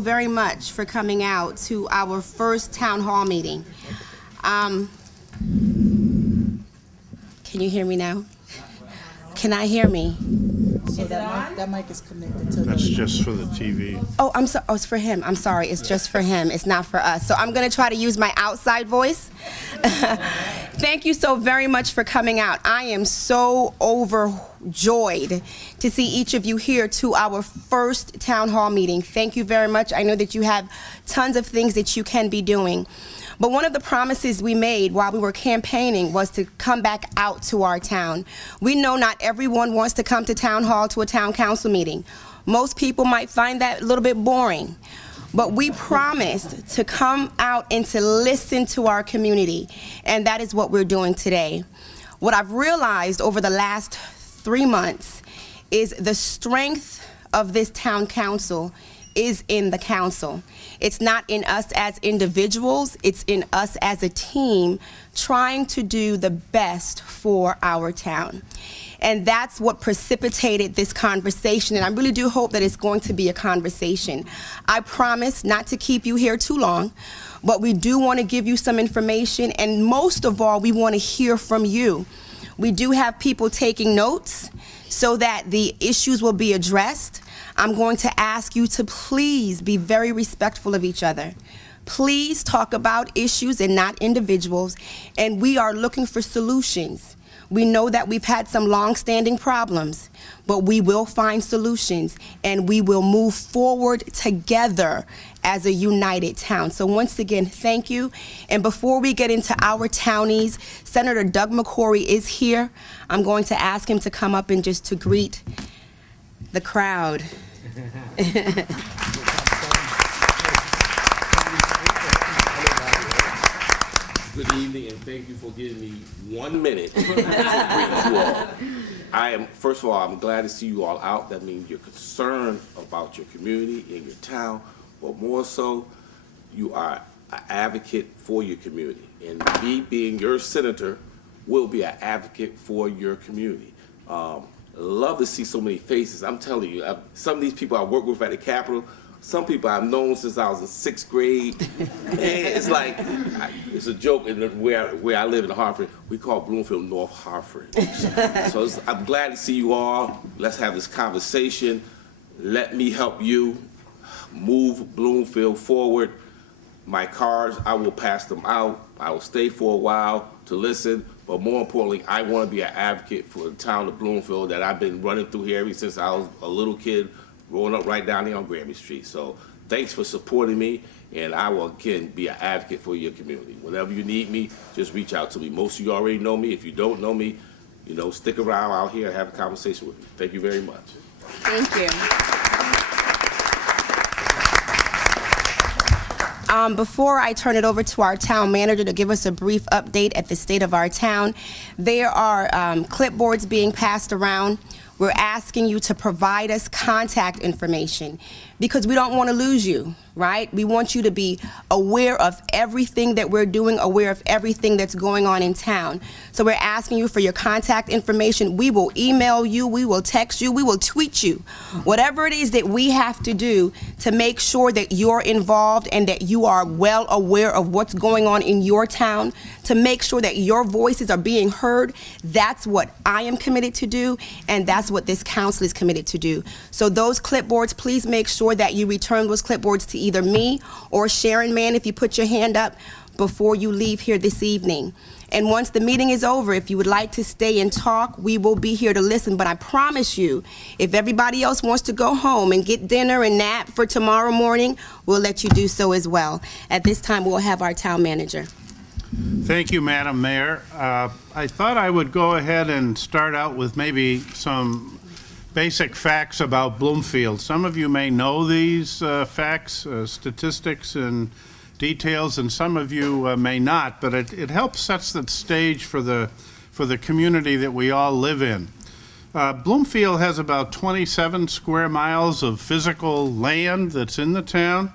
very much for coming out to our first town hall meeting. Can you hear me now? Can I hear me? So that mic is connected to That's just for the TV. Oh, I'm sorry. Oh, it's for him. I'm sorry. It's just for him. It's not for us. So I'm going to try to use my outside voice. Thank you so very much for coming out. I am so overjoyed to see each of you here to our first town hall meeting. Thank you very much. I know that you have tons of things that you can be doing. But one of the promises we made while we were campaigning was to come back out to our town. We know not everyone wants to come to town hall, to a town council meeting. Most people might find that a little bit boring. But we promised to come out and to listen to our community, and that is what we're doing today. What I've realized over the last 3 months is the strength of this town council is in the council. It's not in us as individuals, it's in us as a team trying to do the best for our town. And that's what precipitated this conversation, and I really do hope that it's going to be a conversation. I promise not to keep you here too long, but we do want to give you some information, and most of all, we want to hear from you. We do have people taking notes so that the issues will be addressed. I'm going to ask you to please be very respectful of each other. Please talk about issues and not individuals, and we are looking for solutions. We know that we've had some long-standing problems, but we will find solutions, and we will move forward together as a united town. So once again, thank you. And before we get into our townies, Senator Doug McCory is here. I'm going to ask him to come up and just to greet the crowd. Good evening, and thank you for giving me 1 minute to greet you all. First of all, I'm glad to see you all out. That means you're concerned about your community and your town, but more so, you are an advocate for your community. And me being your senator will be an advocate for your community. Love to see so many faces. I'm telling you, some of these people I work with at the Capitol, some people I've known since I was in 6th grade. And it's like, it's a joke, and where I live in Hartford, we call Bloomfield North Hartford. So I'm glad to see you all. Let's have this conversation. Let me help you move Bloomfield forward. My cards, I will pass them out. I will stay for a while to listen, but more importantly, I want to be an advocate for the town of Bloomfield that I've been running through here ever since I was a little kid, growing up right down there on Grammy Street. So thanks for supporting me, and I will again be an advocate for your community. Whenever you need me, just reach out to me. Most of you already know me. If you don't know me, stick around out here and have a conversation with me. Thank you very much. Thank you. Before I turn it over to our town manager to give us a brief update at the state of our town, there are clipboards being passed around. We're asking you to provide us contact information because we don't want to lose you, right? We want you to be aware of everything that we're doing, aware of everything that's going on in town. So we're asking you for your contact information. We will email you, we will text you, we will tweet you. Whatever it is that we have to do to make sure that you're involved and that you are well aware of what's going on in your town, to make sure that your voices are being heard, that's what I am committed to do, and that's what this council is committed to do. So those clipboards, please make sure that you return those clipboards to either me or Sharon Mann if you put your hand up before you leave here this evening. And once the meeting is over, if you would like to stay and talk, we will be here to listen. But I promise you, if everybody else wants to go home and get dinner and nap for tomorrow morning, we'll let you do so as well. At this time, we'll have our town manager. Thank you, Madam Mayor. I thought I would go ahead and start out with maybe some basic facts about Bloomfield. Some of you may know these facts, statistics, and details, and some of you may not, but it helps set the stage for the community that we all live in. Bloomfield has about 27 square miles of physical land that's in the town.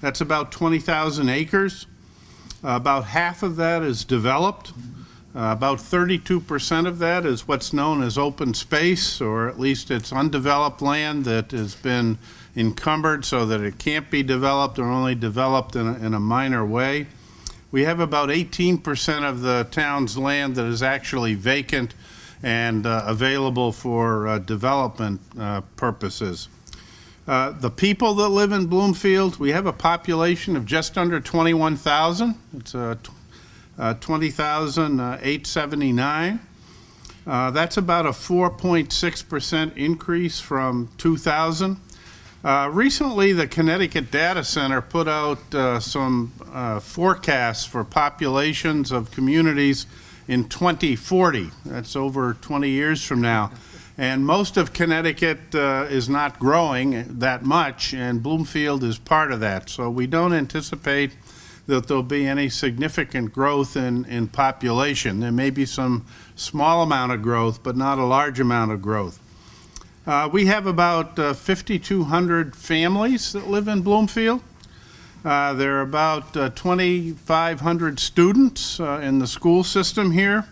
That's about 20,000 acres. About half of that is developed. About 32% of that is what's known as open space, or at least it's undeveloped land that has been encumbered so that it can't be developed or only developed in a minor way. We have about 18% of the town's land that is actually vacant and available for development purposes. The people that live in Bloomfield, we have a population of just under 21,000. It's 20,879. That's about a 4.6% increase from 2000. Recently, the Connecticut Data Center put out some forecasts for populations of communities in 2040. That's over 20 years from now. And most of Connecticut is not growing that much, and Bloomfield is part of that. So we don't anticipate that there'll be any significant growth in population. There may be some small amount of growth, but not a large amount of growth. We have about 5,200 families that live in Bloomfield. There are about 2,500 students in the school system here.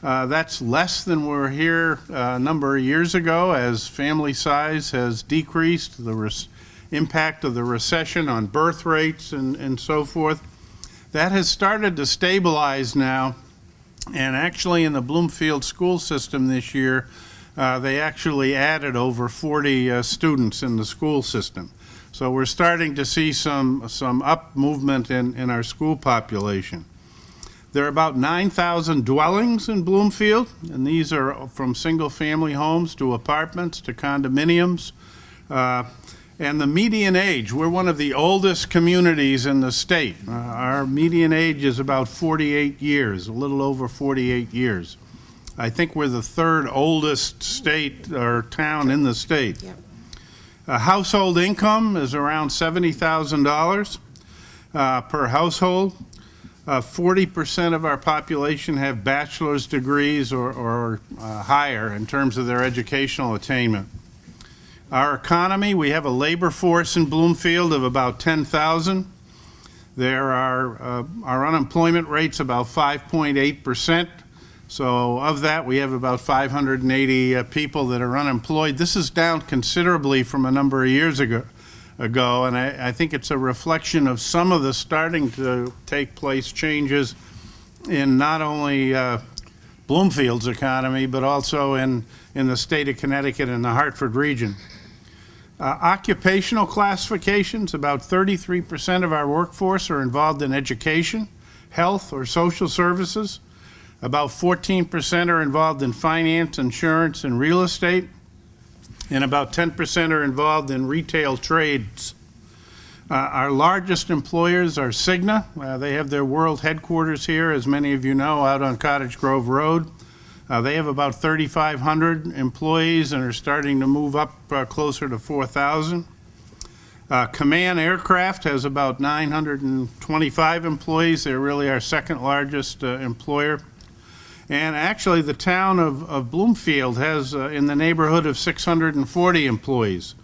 That's less than were here a number of years ago as family size has decreased, the impact of the recession on birth rates and so forth. That has started to stabilize now, and actually in the Bloomfield school system this year, they actually added over 40 students in the school system. So we're starting to see some up movement in our school population. There are about 9,000 dwellings in Bloomfield, and these are from single-family homes to apartments to condominiums. And the median age, we're one of the oldest communities in the state. Our median age is about 48 years, a little over 48 years. I think we're the third oldest state or town in the state. Yep. Household income is around $70,000 per household. 40% of our population have bachelor's degrees or higher in terms of their educational attainment. Our economy, we have a labor force in Bloomfield of about 10,000. There are our unemployment rate's about 5.8%. So of that, we have about 580 people that are unemployed. This is down considerably from a number of years ago, and I think it's a reflection of some of the starting to take place changes in not only Bloomfield's economy, but also in the state of Connecticut and the Hartford region. Occupational classifications, about 33% of our workforce are involved in education, health, or social services. About 14% are involved in finance, insurance, and real estate, and about 10% are involved in retail trades. Our largest employers are Cigna. They have their world headquarters here, as many of you know, out on Cottage Grove Road. They have about 3,500 employees and are starting to move up closer to 4,000. Command Aircraft has about 925 employees. They're really our second largest employer. And actually, the town of Bloomfield has in the neighborhood of 640 employees.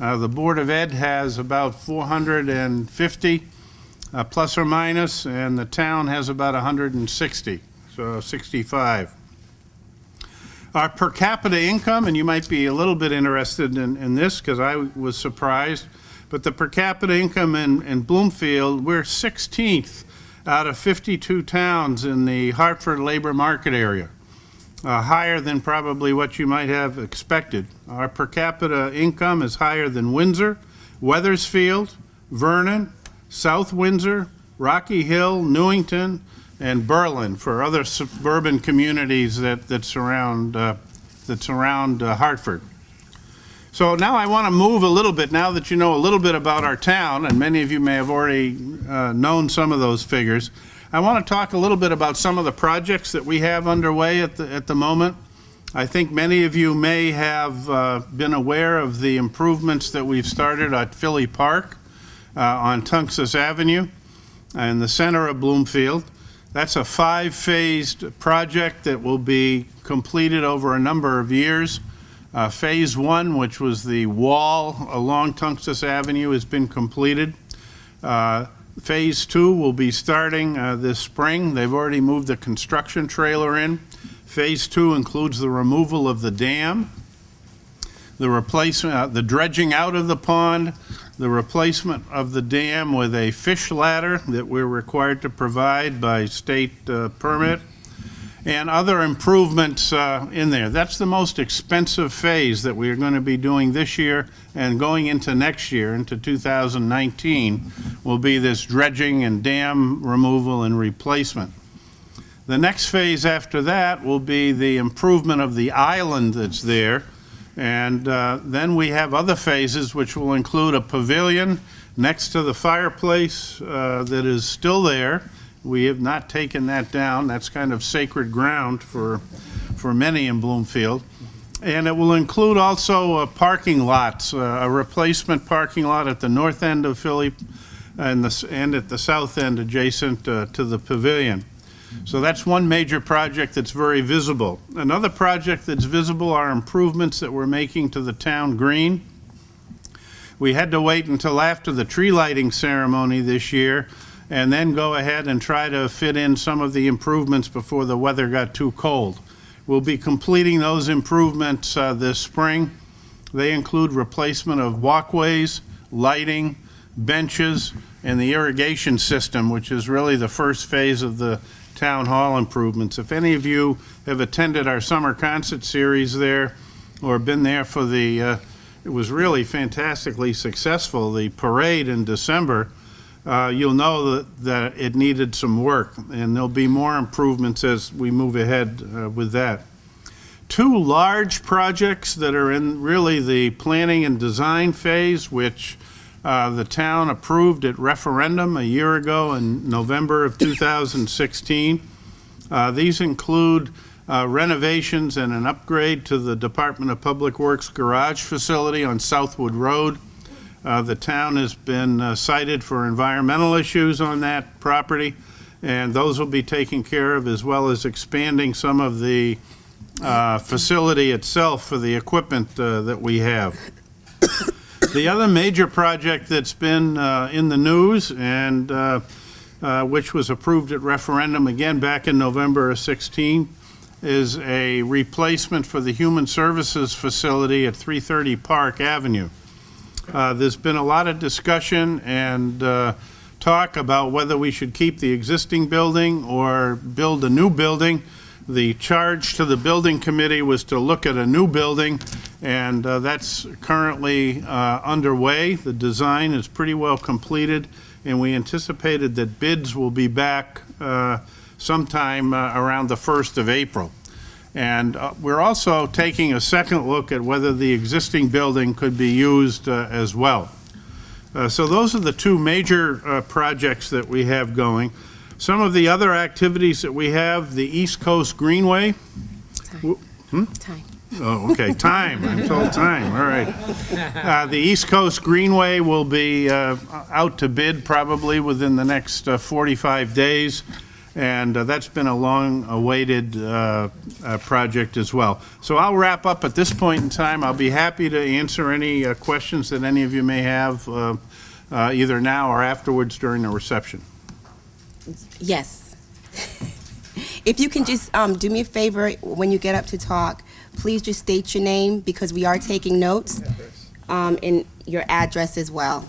The Board of Ed has about 450, plus or minus, and the town has about 160, so 65. Our per capita income, and you might be a little bit interested in this because I was surprised, but the per capita income in Bloomfield, we're 16th out of 52 towns in the Hartford labor market area, higher than probably what you might have expected. Our per capita income is higher than Windsor, Wethersfield, Vernon, South Windsor, Rocky Hill, Newington, and Berlin for other suburban communities that surround Hartford. So now I want to move a little bit, now that you know a little bit about our town, and many of you may have already known some of those figures. I want to talk a little bit about some of the projects that we have underway at the moment. I think many of you may have been aware of the improvements that we've started at Philly Park on Tunxus Avenue in the center of Bloomfield. That's a 5-phased project that will be completed over a number of years. Phase 1, which was the wall along Tunxus Avenue, has been completed. Phase 2 will be starting this spring. They've already moved the construction trailer in. Phase 2 includes the removal of the dam. the replacement, the dredging out of the pond, the replacement of the dam with a fish ladder that we're required to provide by state permit, and other improvements in there. That's the most expensive phase that we are going to be doing this year, and going into next year, into 2019, will be this dredging and dam removal and replacement. The next phase after that will be the improvement of the island that's there, and then we have other phases which will include a pavilion next to the fireplace that is still there. We have not taken that down. That's kind of sacred ground for many in Bloomfield. And it will include also parking lots, a replacement parking lot at the north end of Philly and at the south end adjacent to the pavilion. So that's one major project that's very visible. Another project that's visible are improvements that we're making to the town green. We had to wait until after the tree lighting ceremony this year and then go ahead and try to fit in some of the improvements before the weather got too cold. We'll be completing those improvements this spring. They include replacement of walkways, lighting, benches, and the irrigation system, which is really the first phase of the town hall improvements. If any of you have attended our summer concert series there or been there for the, it was really fantastically successful, the parade in December, you'll know that it needed some work, and there'll be more improvements as we move ahead with that. Two large projects that are in really the planning and design phase, which the town approved at referendum a year ago in November of 2016. These include renovations and an upgrade to the Department of Public Works garage facility on Southwood Road. The town has been cited for environmental issues on that property, and those will be taken care of, as well as expanding some of the facility itself for the equipment that we have. The other major project that's been in the news and which was approved at referendum again back in November of 16 is a replacement for the Human Services Facility at 330 Park Avenue. There's been a lot of discussion and talk about whether we should keep the existing building or build a new building. The charge to the building committee was to look at a new building, and that's currently underway. The design is pretty well completed, and we anticipated that bids will be back sometime around the 1st of April. And we're also taking a second look at whether the existing building could be used as well. So those are the two major projects that we have going. Some of the other activities that we have, the East Coast Greenway. Time. Oh, okay, time. I'm told time. All right. The East Coast Greenway will be out to bid probably within the next 45 days, and that's been a long-awaited project as well. So I'll wrap up at this point in time. I'll be happy to answer any questions that any of you may have, either now or afterwards during the reception. Yes. If you can just do me a favor, when you get up to talk, please just state your name, because we are taking notes, and your address as well.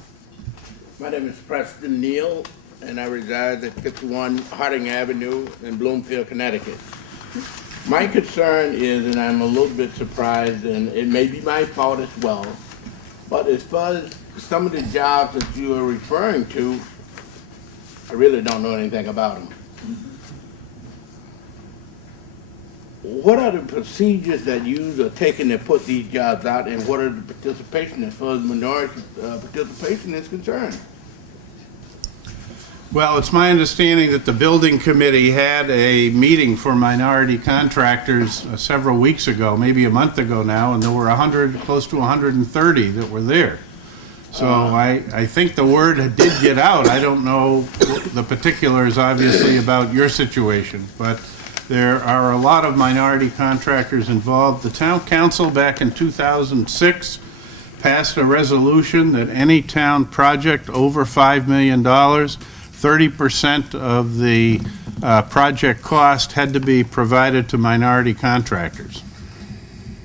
My name is Preston Neal, and I reside at 51 Harding Avenue in Bloomfield, Connecticut. My concern is, and I'm a little bit surprised, and it may be my fault as well, but as far as some of the jobs that you are referring to, I really don't know anything about them. What are the procedures that you are taking to put these jobs out, and what are the participation as far as minority participation is concerned? Well, it's my understanding that the building committee had a meeting for minority contractors several weeks ago, maybe a month ago now, and there were close to 130 that were there. So I think the word did get out. I don't know the particulars, obviously, about your situation, but there are a lot of minority contractors involved. The town council back in 2006 passed a resolution that any town project over $5 million, 30% of the project cost had to be provided to minority contractors.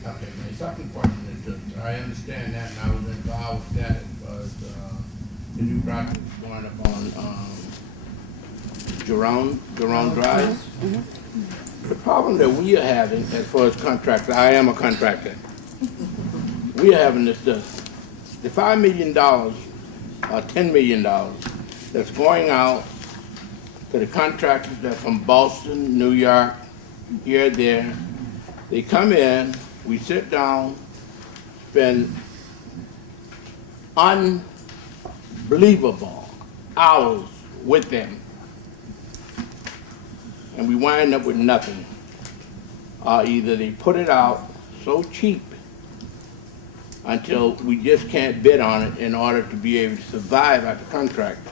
Okay, my second question is this. I Jerome Drive. The problem that we are having as far as contractors, I am a contractor, we are having this, the $5 million or $10 million that's going out to the contractors that from Boston, New York, here, there. They come in, we sit down, spend unbelievable hours with them, and we wind up with nothing. Either they put it out so cheap until we just can't bid on it in order to be able to survive as a contractor.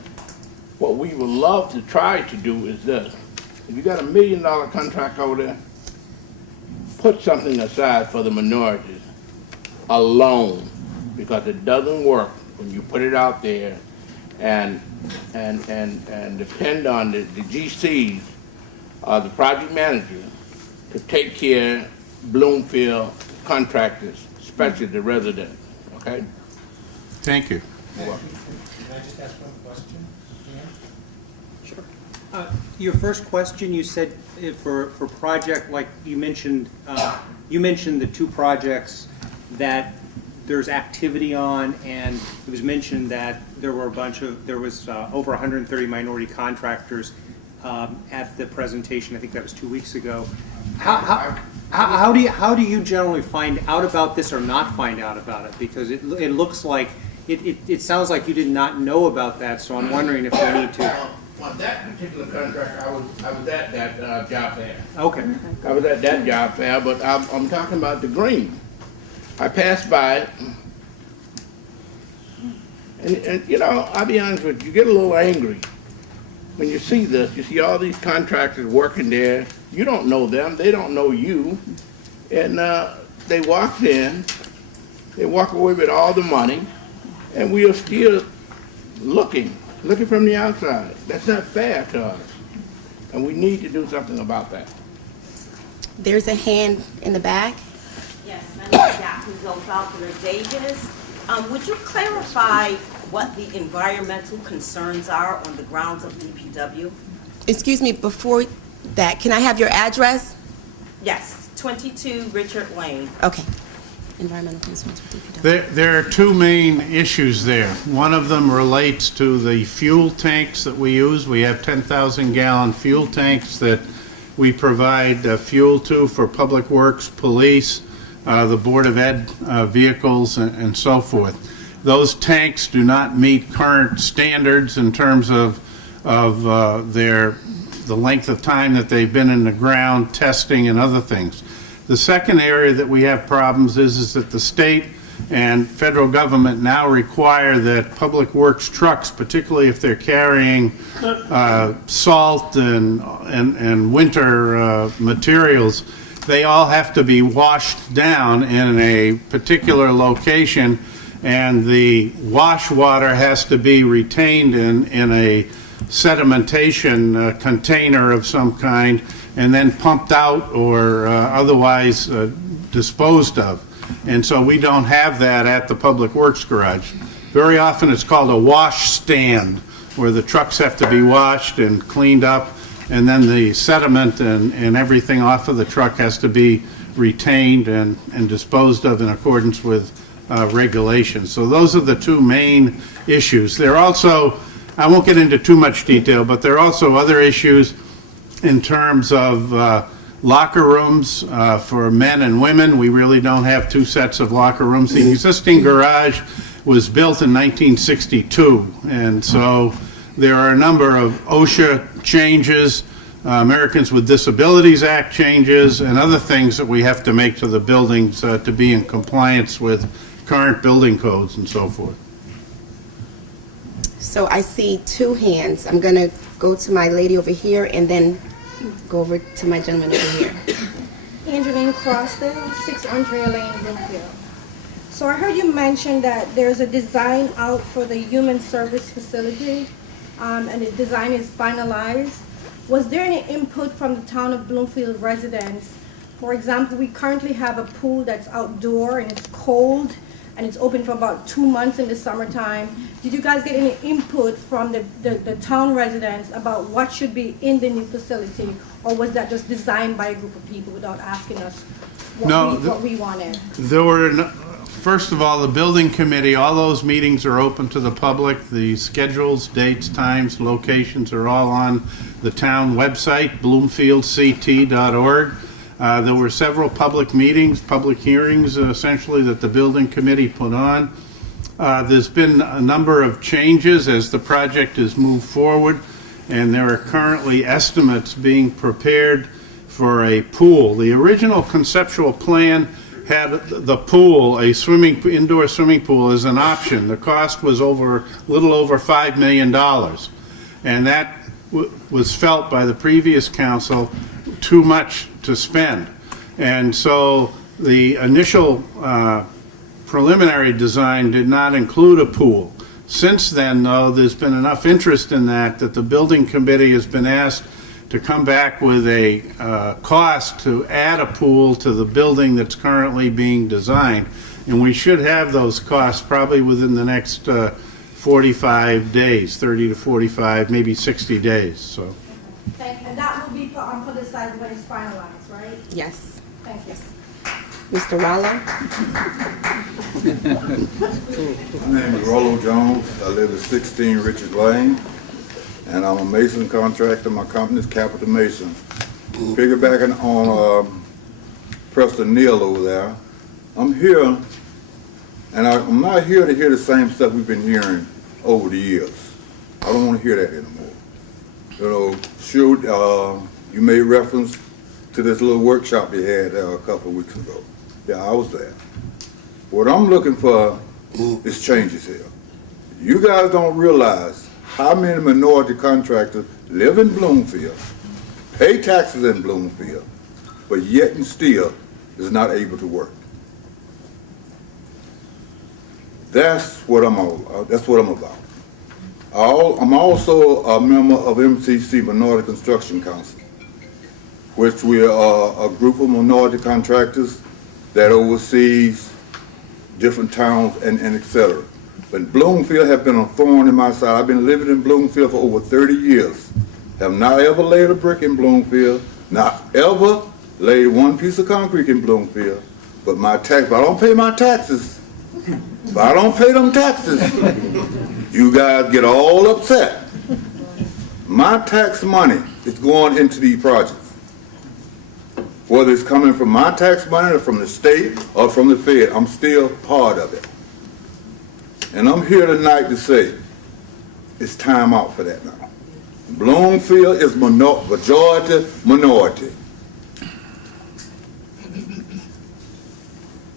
What we would love to try to do is this. If you got $1 million contract over there, put something aside for the minorities alone, because it doesn't work when you put it out there and depend on the GCs, the project manager, to take care of Bloomfield contractors, especially the residents, okay? Thank you. Can I just ask one question? Sure. Your first question, you said for project, like you mentioned the two projects that there's activity on, and it was mentioned that there were over 130 minority contractors at the presentation. I think that was 2 weeks ago. How do you generally find out about this or not find out about it? Because it looks like it sounds like you did not know about that. So I'm wondering if we need to. On that particular contract, I was at that job fair. Okay. I was at that job fair, but I'm talking about the green. I passed by it, and you know, I'll be honest with you, you get a little angry when you see this. You see all these contractors working there. You don't know them, they don't know you, and they walked in, they walk away with all the money, and we are still looking from the outside. That's not fair to us, and we need to do something about that. There's a hand in the back. Yes, my name is Daphne Falconer Davis. Would you clarify what the environmental concerns are on the grounds of DPW? Excuse me, before that, can I have your address? Yes, 22 Richard Lane. Okay. Environmental concerns with DPW. There are two main issues there. One of them relates to the fuel tanks that we use. We have 10,000-gallon fuel tanks that we provide fuel to for Public Works, Police, the Board of Ed vehicles, and so forth. Those tanks do not meet current standards in terms of the length of time that they've been in the ground, testing, and other things. The second area that we have problems is that the state and federal government now require that Public Works trucks, particularly if they're carrying salt and winter materials, they all have to be washed down in a particular location, and the wash water has to be retained in a sedimentation container of some kind, and then pumped out or otherwise disposed of. And so we don't have that at the Public Works garage. Very often it's called a wash stand, where the trucks have to be washed and cleaned up, and then the sediment and everything off of the truck has to be retained and disposed of in accordance with regulations. So those are the two main issues. There are also, I won't get into too much detail, but there are also other issues in terms of locker rooms for men and women. We really don't have two sets of locker rooms. The existing garage was built in 1962, and so there are a number of OSHA changes, Americans with Disabilities Act changes, and other things that we have to make to the buildings to be in compliance with current building codes and so forth. So I see two hands. I'm going to go to my lady over here and then go over to my gentleman over here. Angeline Crossdale, 6 Andrea Lane, Bloomfield. So I heard you mention that there's a design out for the human service facility, and the design is finalized. Was there any input from the town of Bloomfield residents? For example, we currently have a pool that's outdoor and it's cold. and it's open for about 2 months in the summertime. Did you guys get any input from the town residents about what should be in the new facility, or was that just designed by a group of people without asking us what we wanted? There were, first of all, the building committee, all those meetings are open to the public. The schedules, dates, times, locations are all on the town website, bloomfieldct.org. There were several public meetings, public hearings, essentially, that the building committee put on. There's been a number of changes as the project has moved forward, and there are currently estimates being prepared for a pool. The original conceptual plan had the pool, a indoor swimming pool, as an option. The cost was a little over $5 million, and that was felt by the previous council too much to spend. And so the initial preliminary design did not include a pool. Since then, though, there's been enough interest in that the building committee has been asked to come back with a cost to add a pool to the building that's currently being designed. And we should have those costs probably within the next 45 days, 30 to 45, maybe 60 days. So. And that will be publicized when it's finalized, right? Yes. Thank you. Mr. Rollo? My name is Rollo Jones. I live at 16 Richard Lane, and I'm a mason contractor. My company is Capital Mason. Piggybacking on Preston Neal over there, I'm here, and I'm not here to hear the same stuff we've been hearing over the years. I don't want to hear that anymore. You know, shoot, you made reference to this little workshop you had a couple of weeks ago. Yeah, I was there. What I'm looking for is changes here. You guys don't realize how many minority contractors live in Bloomfield, pay taxes in Bloomfield, but yet and still is not able to work. That's what I'm about. I'm also a member of MCC, Minority Construction Council, which we are a group of minority contractors that oversees different towns and et cetera. But Bloomfield has been a thorn in my side. I've been living in Bloomfield for over 30 years. Have not ever laid a brick in Bloomfield, not ever laid one piece of concrete in Bloomfield. But my tax, if I don't pay my taxes, if I don't pay them taxes, you guys get all upset. My tax money is going into these projects. Whether it's coming from my tax money or from the state or from the Fed, I'm still part of it. And I'm here tonight to say it's time out for that now. Bloomfield is majority minority.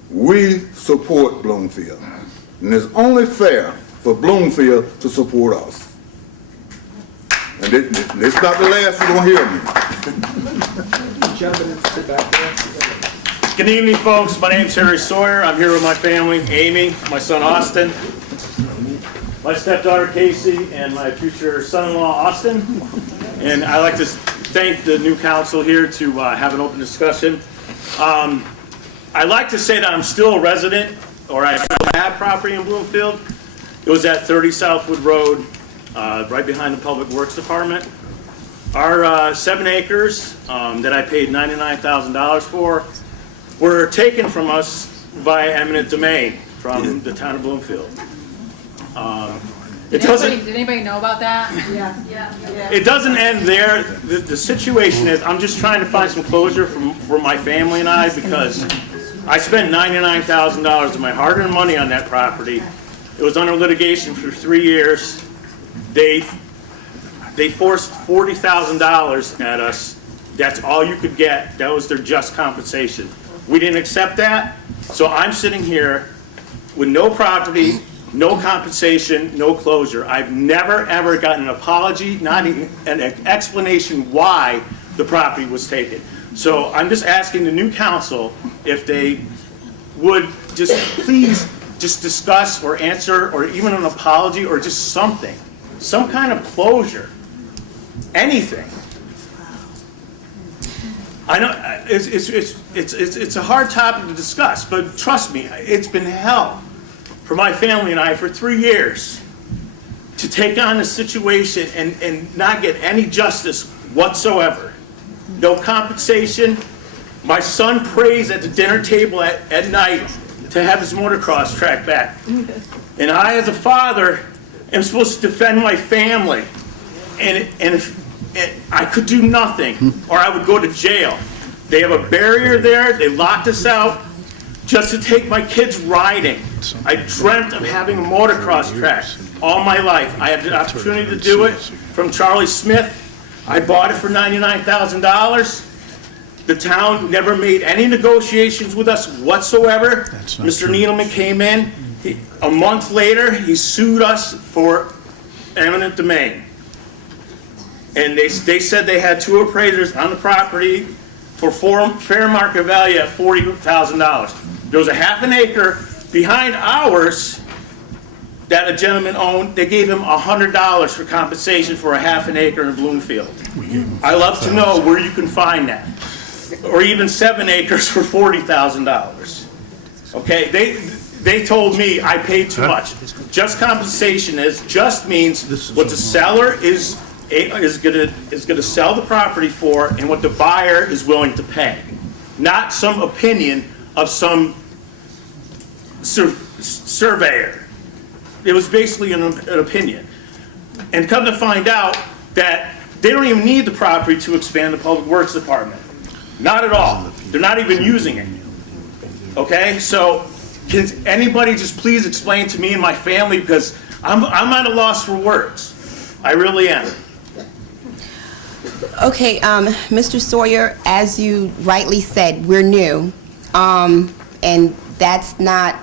We support Bloomfield. And it's only fair for Bloomfield to support us. And it's not the last you're going to hear me. Good evening, folks. My name's Harry Sawyer. I'm here with my family, Amy, my son Austin, my stepdaughter Casey, and my future son-in-law Austin. And I'd like to thank the new council here to have an open discussion. I'd like to say that I'm still a resident, or I have property in Bloomfield. It was at 30 Southwood Road, right behind the Public Works Department. Our 7 acres that I paid $99,000 for were taken from us by eminent domain from the town of Bloomfield. Did anybody know about that? Yeah. It doesn't end there. The situation is, I'm just trying to find some closure for my family and I, because I spent $99,000 of my hard-earned money on that property. It was under litigation for 3 years. They forced $40,000 at us. That's all you could get. That was their just compensation. We didn't accept that, so I'm sitting here with no property, no compensation, no closure. I've never, ever gotten an apology, not even an explanation why the property was taken. So I'm just asking the new council if they would just please just discuss or answer, or even an apology, or just something, some kind of closure, anything. I know it's a hard topic to discuss, but trust me, it's been hell. for my family and I for 3 years to take on the situation and not get any justice whatsoever. No compensation. My son prays at the dinner table at night to have his motocross track back. And I, as a father, am supposed to defend my family. And I could do nothing, or I would go to jail. They have a barrier there. They locked us out just to take my kids riding. I dreamt of having a motocross track all my life. I had the opportunity to do it from Charlie Smith. I bought it for $99,000. The town never made any negotiations with us whatsoever. Mr. Needleman came in. A month later, he sued us for eminent domain. And they said they had 2 appraisers on the property for fair market value at $40,000. There was a half an acre behind ours that a gentleman owned. They gave him $100 for compensation for a half an acre in Bloomfield. I love to know where you can find that. Or even 7 acres for $40,000. Okay, they told me I paid too much. Just compensation just means what the seller is gonna sell the property for and what the buyer is willing to pay, not some opinion of some surveyor. It was basically an opinion. And come to find out that they don't even need the property to expand the Public Works Department. Not at all. They're not even using it. Okay, so can anybody just please explain to me and my family, because I'm at a loss for words. I really am. Okay, Mr. Sawyer, as you rightly said, we're new, and that's not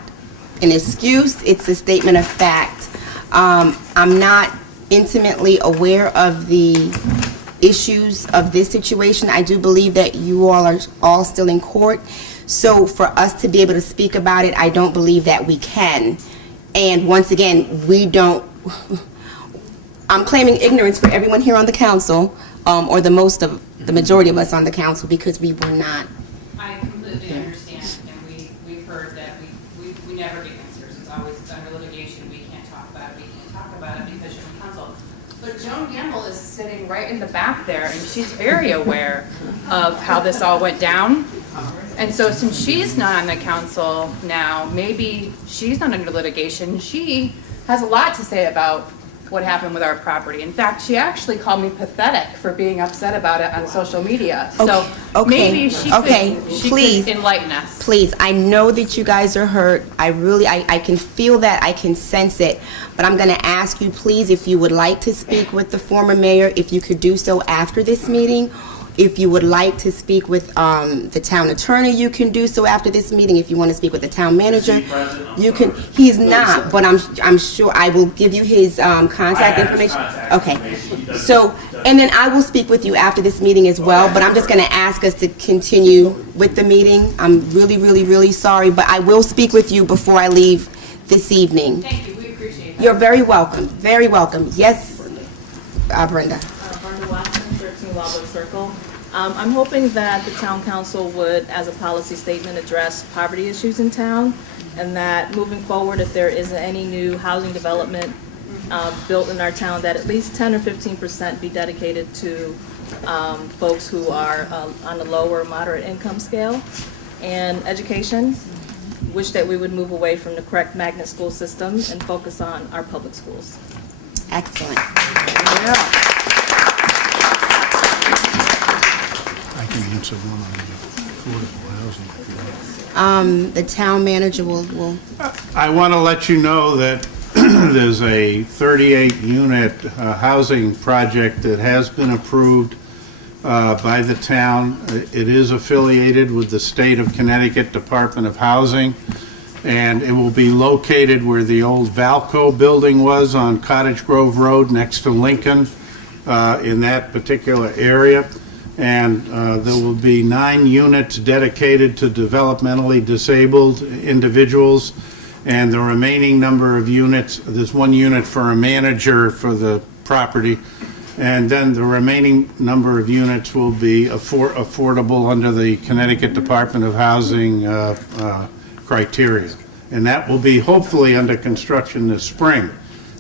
an excuse, it's a statement of fact. I'm not intimately aware of the issues of this situation. I do believe that you all are all still in court, so for us to be able to speak about it, I don't believe that we can. And once again, we don't, I'm claiming ignorance for everyone here on the council, or the majority of us on the council, because we were not. I completely understand, and we've heard that we never get answers. It's always under litigation, we can't talk about it because you're on council. But Joan Gamble is sitting right in the back there, and she's very aware of how this all went down. And so since she's not on the council now, maybe she's not under litigation. She has a lot to say about what happened with our property. In fact, she actually called me pathetic for being upset about it on social media. So maybe she could enlighten us. Please, I know that you guys are hurt. I can feel that, I can sense it. But I'm gonna ask you, please, if you would like to speak with the former mayor, if you could do so after this meeting. If you would like to speak with the town attorney, you can do so after this meeting. If you want to speak with the town manager, you can. He's not, but I'm sure I will give you his contact information. Okay. So, and then I will speak with you after this meeting as well, but I'm just going to ask us to continue with the meeting. I'm really, really, really sorry, but I will speak with you before I leave this evening. Thank you, we appreciate that. You're very welcome, very welcome. Yes, Brenda. Brenda Watson, 13 Waldorf Circle. I'm hoping that the town council would, as a policy statement, address poverty issues in town, and that moving forward, if there isn't any new housing development built in our town, that at least 10 or 15% be dedicated to folks who are on the lower moderate income scale. And education, wish that we would move away from the correct magnet school system and focus on our public schools. Excellent. I can answer one on the affordable housing if you like. The town manager will. I want to let you know that there's a 38-unit housing project that has been approved by the town. It is affiliated with the State of Connecticut Department of Housing, and it will be located where the old Valco building was on Cottage Grove Road next to Lincoln, in that particular area. And there will be 9 units dedicated to developmentally disabled individuals, and the remaining number of units, there's 1 unit for a manager for the property, and then the remaining number of units will be affordable under the Connecticut Department of Housing criteria. and that will be hopefully under construction this spring.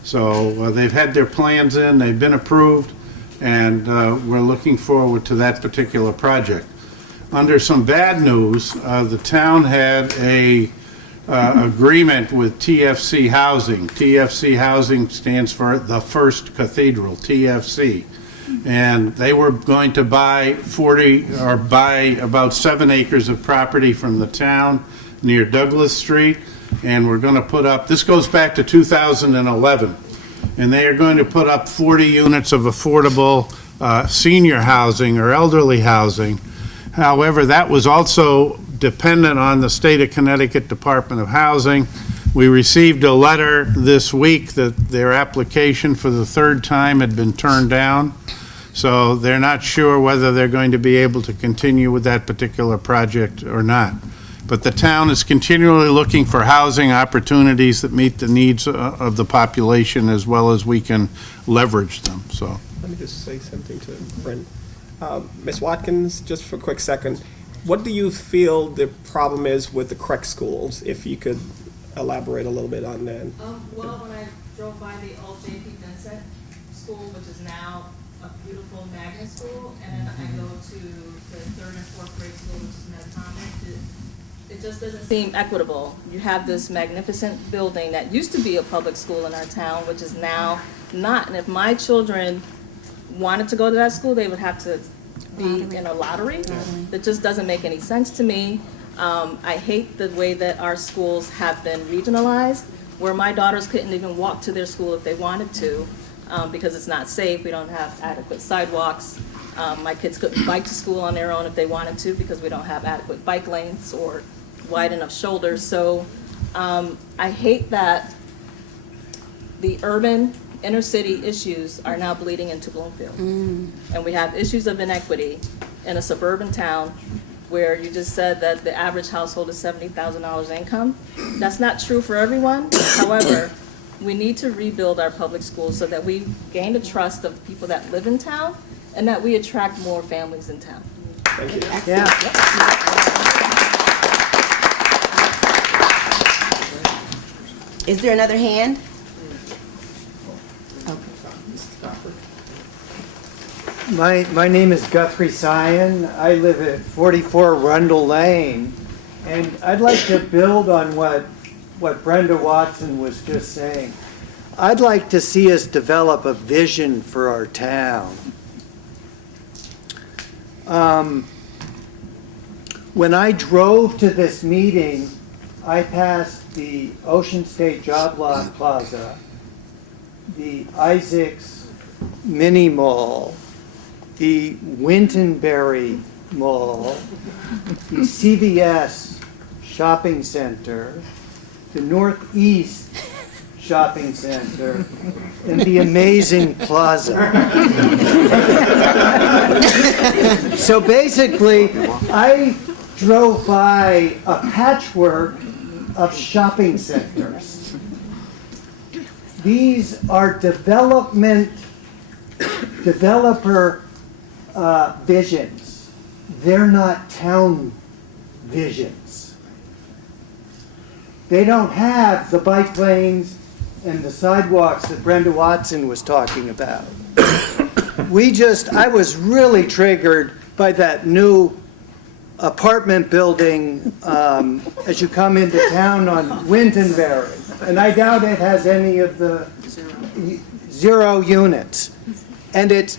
So they've had their plans in, they've been approved, and we're looking forward to that particular project. Under some bad news, the town had a agreement with TFC Housing. TFC Housing stands for the First Cathedral, TFC. And they were going to buy about 7 acres of property from the town near Douglas Street, and we're going to put up, this goes back to 2011, and they are going to put up 40 units of affordable senior housing or elderly housing. However, that was also dependent on the State of Connecticut Department of Housing. We received a letter this week that their application for the 3rd time had been turned down. So they're not sure whether they're going to be able to continue with that particular project or not. But the town is continually looking for housing opportunities that meet the needs of the population as well as we can leverage them, so. Let me just say something to Brent. Ms. Watkins, just for a quick second, what do you feel the problem is with the correct schools? If you could elaborate a little bit on that. Well, when I drove by the old J.P. Vincent School, which is now a beautiful magnet school, and I go to the 3rd and 4th grade school, which is Medcomic, it just doesn't seem equitable. You have this magnificent building that used to be a public school in our town, which is now not. And if my children wanted to go to that school, they would have to be in a lottery. That just doesn't make any sense to me. I hate the way that our schools have been regionalized, where my daughters couldn't even walk to their school if they wanted to, because it's not safe. We don't have adequate sidewalks. My kids couldn't bike to school on their own if they wanted to, because we don't have adequate bike lanes or wide enough shoulders. So I hate that the urban inner city issues are now bleeding into Bloomfield. And we have issues of inequity in a suburban town where you just said that the average household is $70,000 income. That's not true for everyone. However, we need to rebuild our public schools so that we gain the trust of people that live in town and that we attract more families in town. Thank you. Yeah. Is there another hand? My name is Guthrie Sion. I live at 44 Rundle Lane, and I'd like to build on what Brenda Watson was just saying. I'd like to see us develop a vision for our town. When I drove to this meeting, I passed the Ocean State Job Lot Plaza, the Isaacs Mini Mall, the Wintonberry Mall, the CVS Shopping Center, the Northeast Shopping Center, and the amazing plaza. So basically, I drove by a patchwork of shopping centers. These are developer visions. They're not town visions. They don't have the bike lanes and the sidewalks that Brenda Watson was talking about. I was really triggered by that new apartment building as you come into town on Wintonberry. And I doubt it has any of the 0 units. And it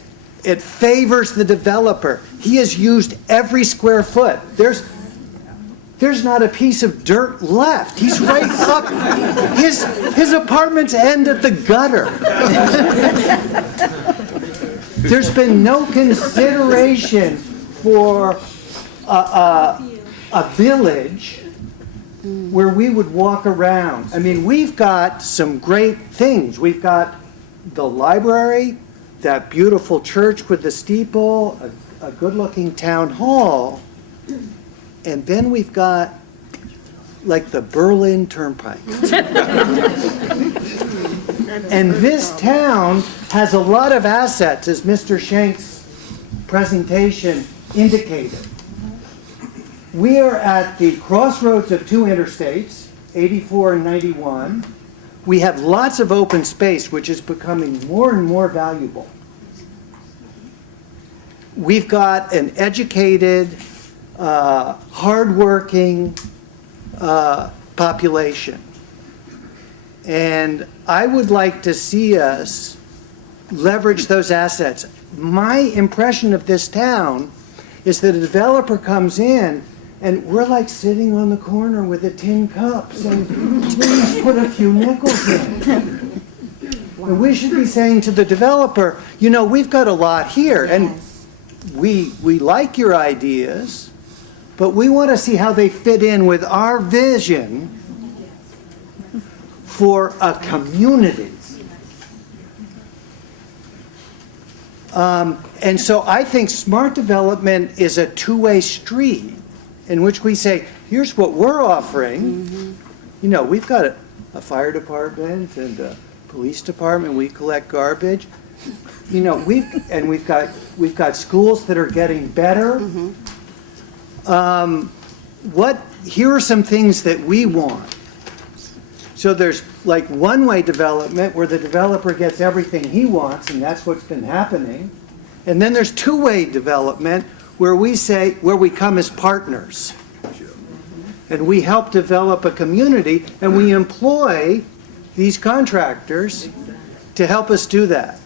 favors the developer. He has used every square foot. There's not a piece of dirt left. He's right up. His apartment's end at the gutter. There's been no consideration for a village where we would walk around. I mean, we've got some great things. We've got the library, that beautiful church with the steeple, a good-looking town hall, and then we've got like the Berlin Turnpike. And this town has a lot of assets, as Mr. Shank's presentation indicated. We are at the crossroads of 2 interstates. 84 and 91. We have lots of open space, which is becoming more and more valuable. We've got an educated, hardworking population. And I would like to see us leverage those assets. My impression of this town is that a developer comes in and we're like sitting on the corner with a tin cup saying, please put a few nickels in. And we should be saying to the developer, you know, we've got a lot here and we like your ideas, but we want to see how they fit in with our vision for a community. And so I think smart development is a two-way street in which we say, here's what we're offering. You know, we've got a fire department and a police department. We collect garbage. You know, we've got schools that are getting better. Here are some things that we want. So there's like one-way development where the developer gets everything he wants, and that's what's been happening. And then there's two-way development where we come as partners. And we help develop a community, and we employ these contractors to help us do that.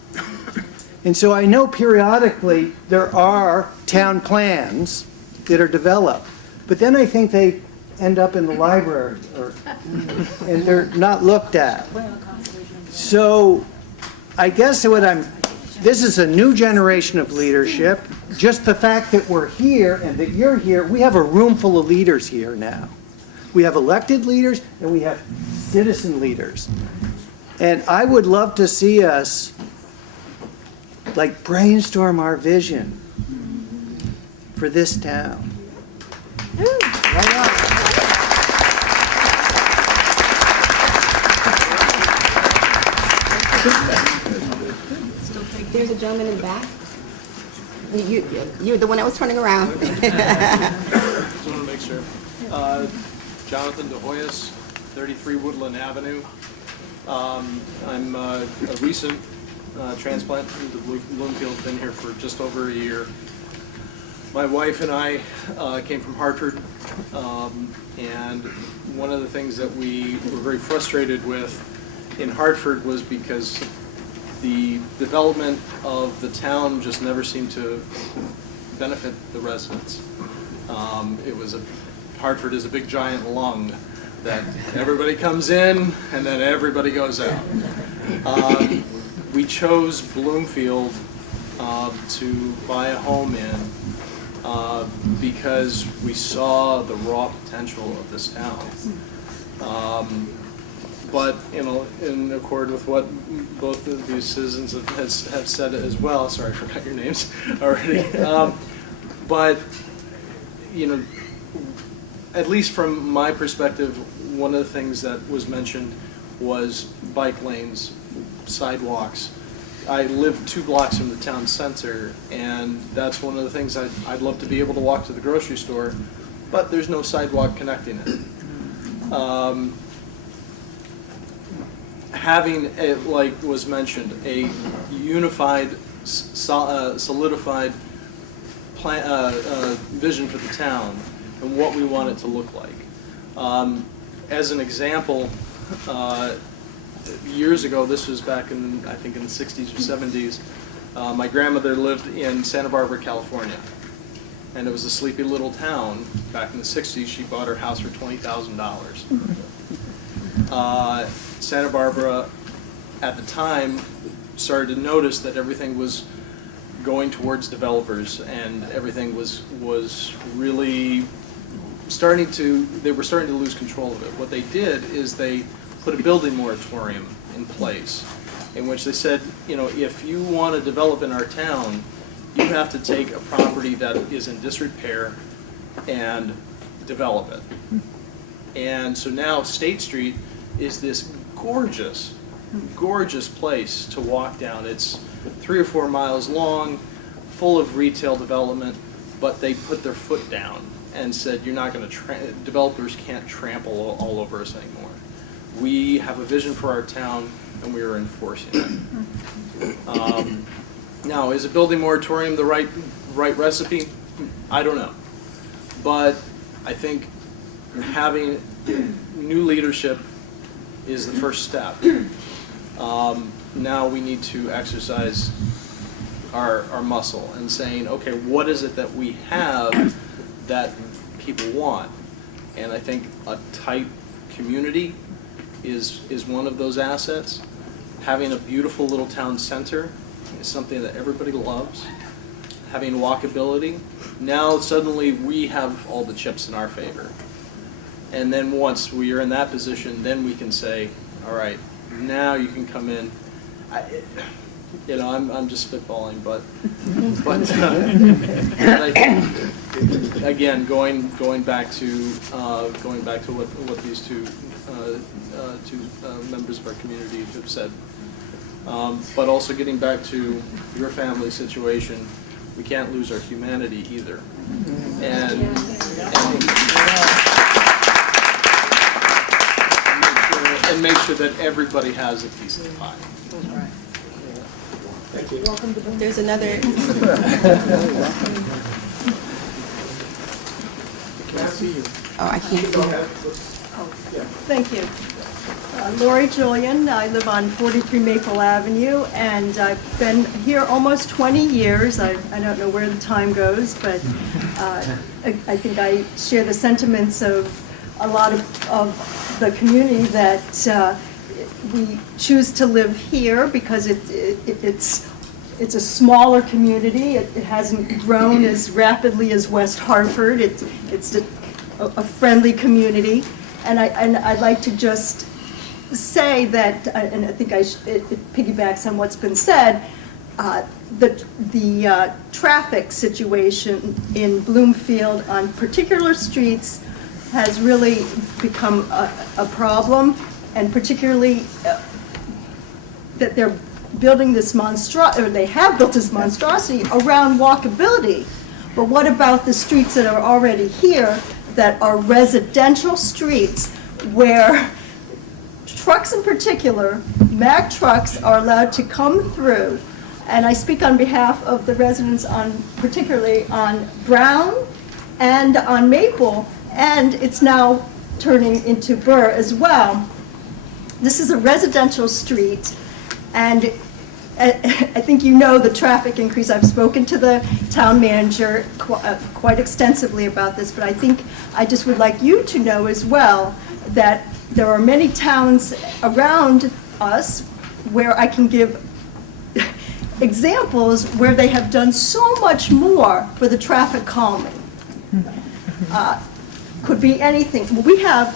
And so I know periodically there are town plans that are developed, but then I think they end up in the library and they're not looked at. So I guess this is a new generation of leadership. Just the fact that we're here and that you're here, we have a room full of leaders here now. We have elected leaders and we have citizen leaders. And I would love to see us like brainstorm our vision for this town. Right on. There's a gentleman in the back. You're the one that was turning around. Just want to make sure. Jonathan DeHoyas, 33 Woodland Avenue. I'm a recent transplant into Bloomfield, been here for just over a year. My wife and I came from Hartford, and one of the things that we were very frustrated with in Hartford was because the development of the town just never seemed to benefit the residents. Hartford is a big giant lung that everybody comes in and then everybody goes out. We chose Bloomfield to buy a home in because we saw the raw potential of this town. But in accord with what both of these citizens have said as well, sorry, I forgot your names already. But at least from my perspective, one of the things that was mentioned was bike lanes, sidewalks. I live 2 blocks from the town center, and that's one of the things I'd love to be able to walk to the grocery store, but there's no sidewalk connecting it. Having, like was mentioned, a unified, solidified vision for the town and what we want it to look like. As an example, years ago, this was back in, I think in the 60s or 70s, my grandmother lived in Santa Barbara, California. And it was a sleepy little town. Back in the 60s, she bought her house for $20,000. Santa Barbara, at the time, started to notice that everything was going towards developers and everything was really they were starting to lose control of it. What they did is they put a building moratorium in place in which they said, if you want to develop in our town, you have to take a property that is in disrepair and develop it. And so now State Street is this gorgeous, gorgeous place to walk down. It's 3 or 4 miles long, full of retail development, but they put their foot down and said, you're not going to, developers can't trample all over us anymore. We have a vision for our town, and we are enforcing it. Now, is a building moratorium the right recipe? I don't know. But I think having new leadership is the first step. Now we need to exercise our muscle and saying, okay, what is it that we have that people want? And I think a tight community is one of those assets. Having a beautiful little town center is something that everybody loves. Having walkability, now suddenly we have all the chips in our favor. And then once we are in that position, then we can say, all right, now you can come in. I'm just spitballing, but I think, again, going back to what these two members of our community have said, but also getting back to your family situation, we can't lose our humanity either, and make sure that everybody has a piece of the pie. Thank you. Welcome to There's another. Oh, I can't see her. Thank you. Lori Julian, I live on 43 Maple Avenue, and I've been here almost 20 years. I don't know where the time goes, but I think I share the sentiments of a lot of the community that we choose to live here because it's a smaller community. It hasn't grown as rapidly as West Hartford. It's a friendly community, and I'd like to just say that, and I think it piggybacks on what's been said. The traffic situation in Bloomfield on particular streets has really become a problem, and particularly that they're building this they have built this monstrosity around walkability. But what about the streets that are already here that are residential streets where trucks in particular, Mack trucks, are allowed to come through? And I speak on behalf of the residents particularly on Brown and on Maple, and it's now turning into Burr as well. This is a residential street, and I think you know the traffic increase. I've spoken to the town manager quite extensively about this, but I think I just would like you to know as well that there are many towns around us where I can give examples where they have done so much more for the traffic calming. Could be anything. We have,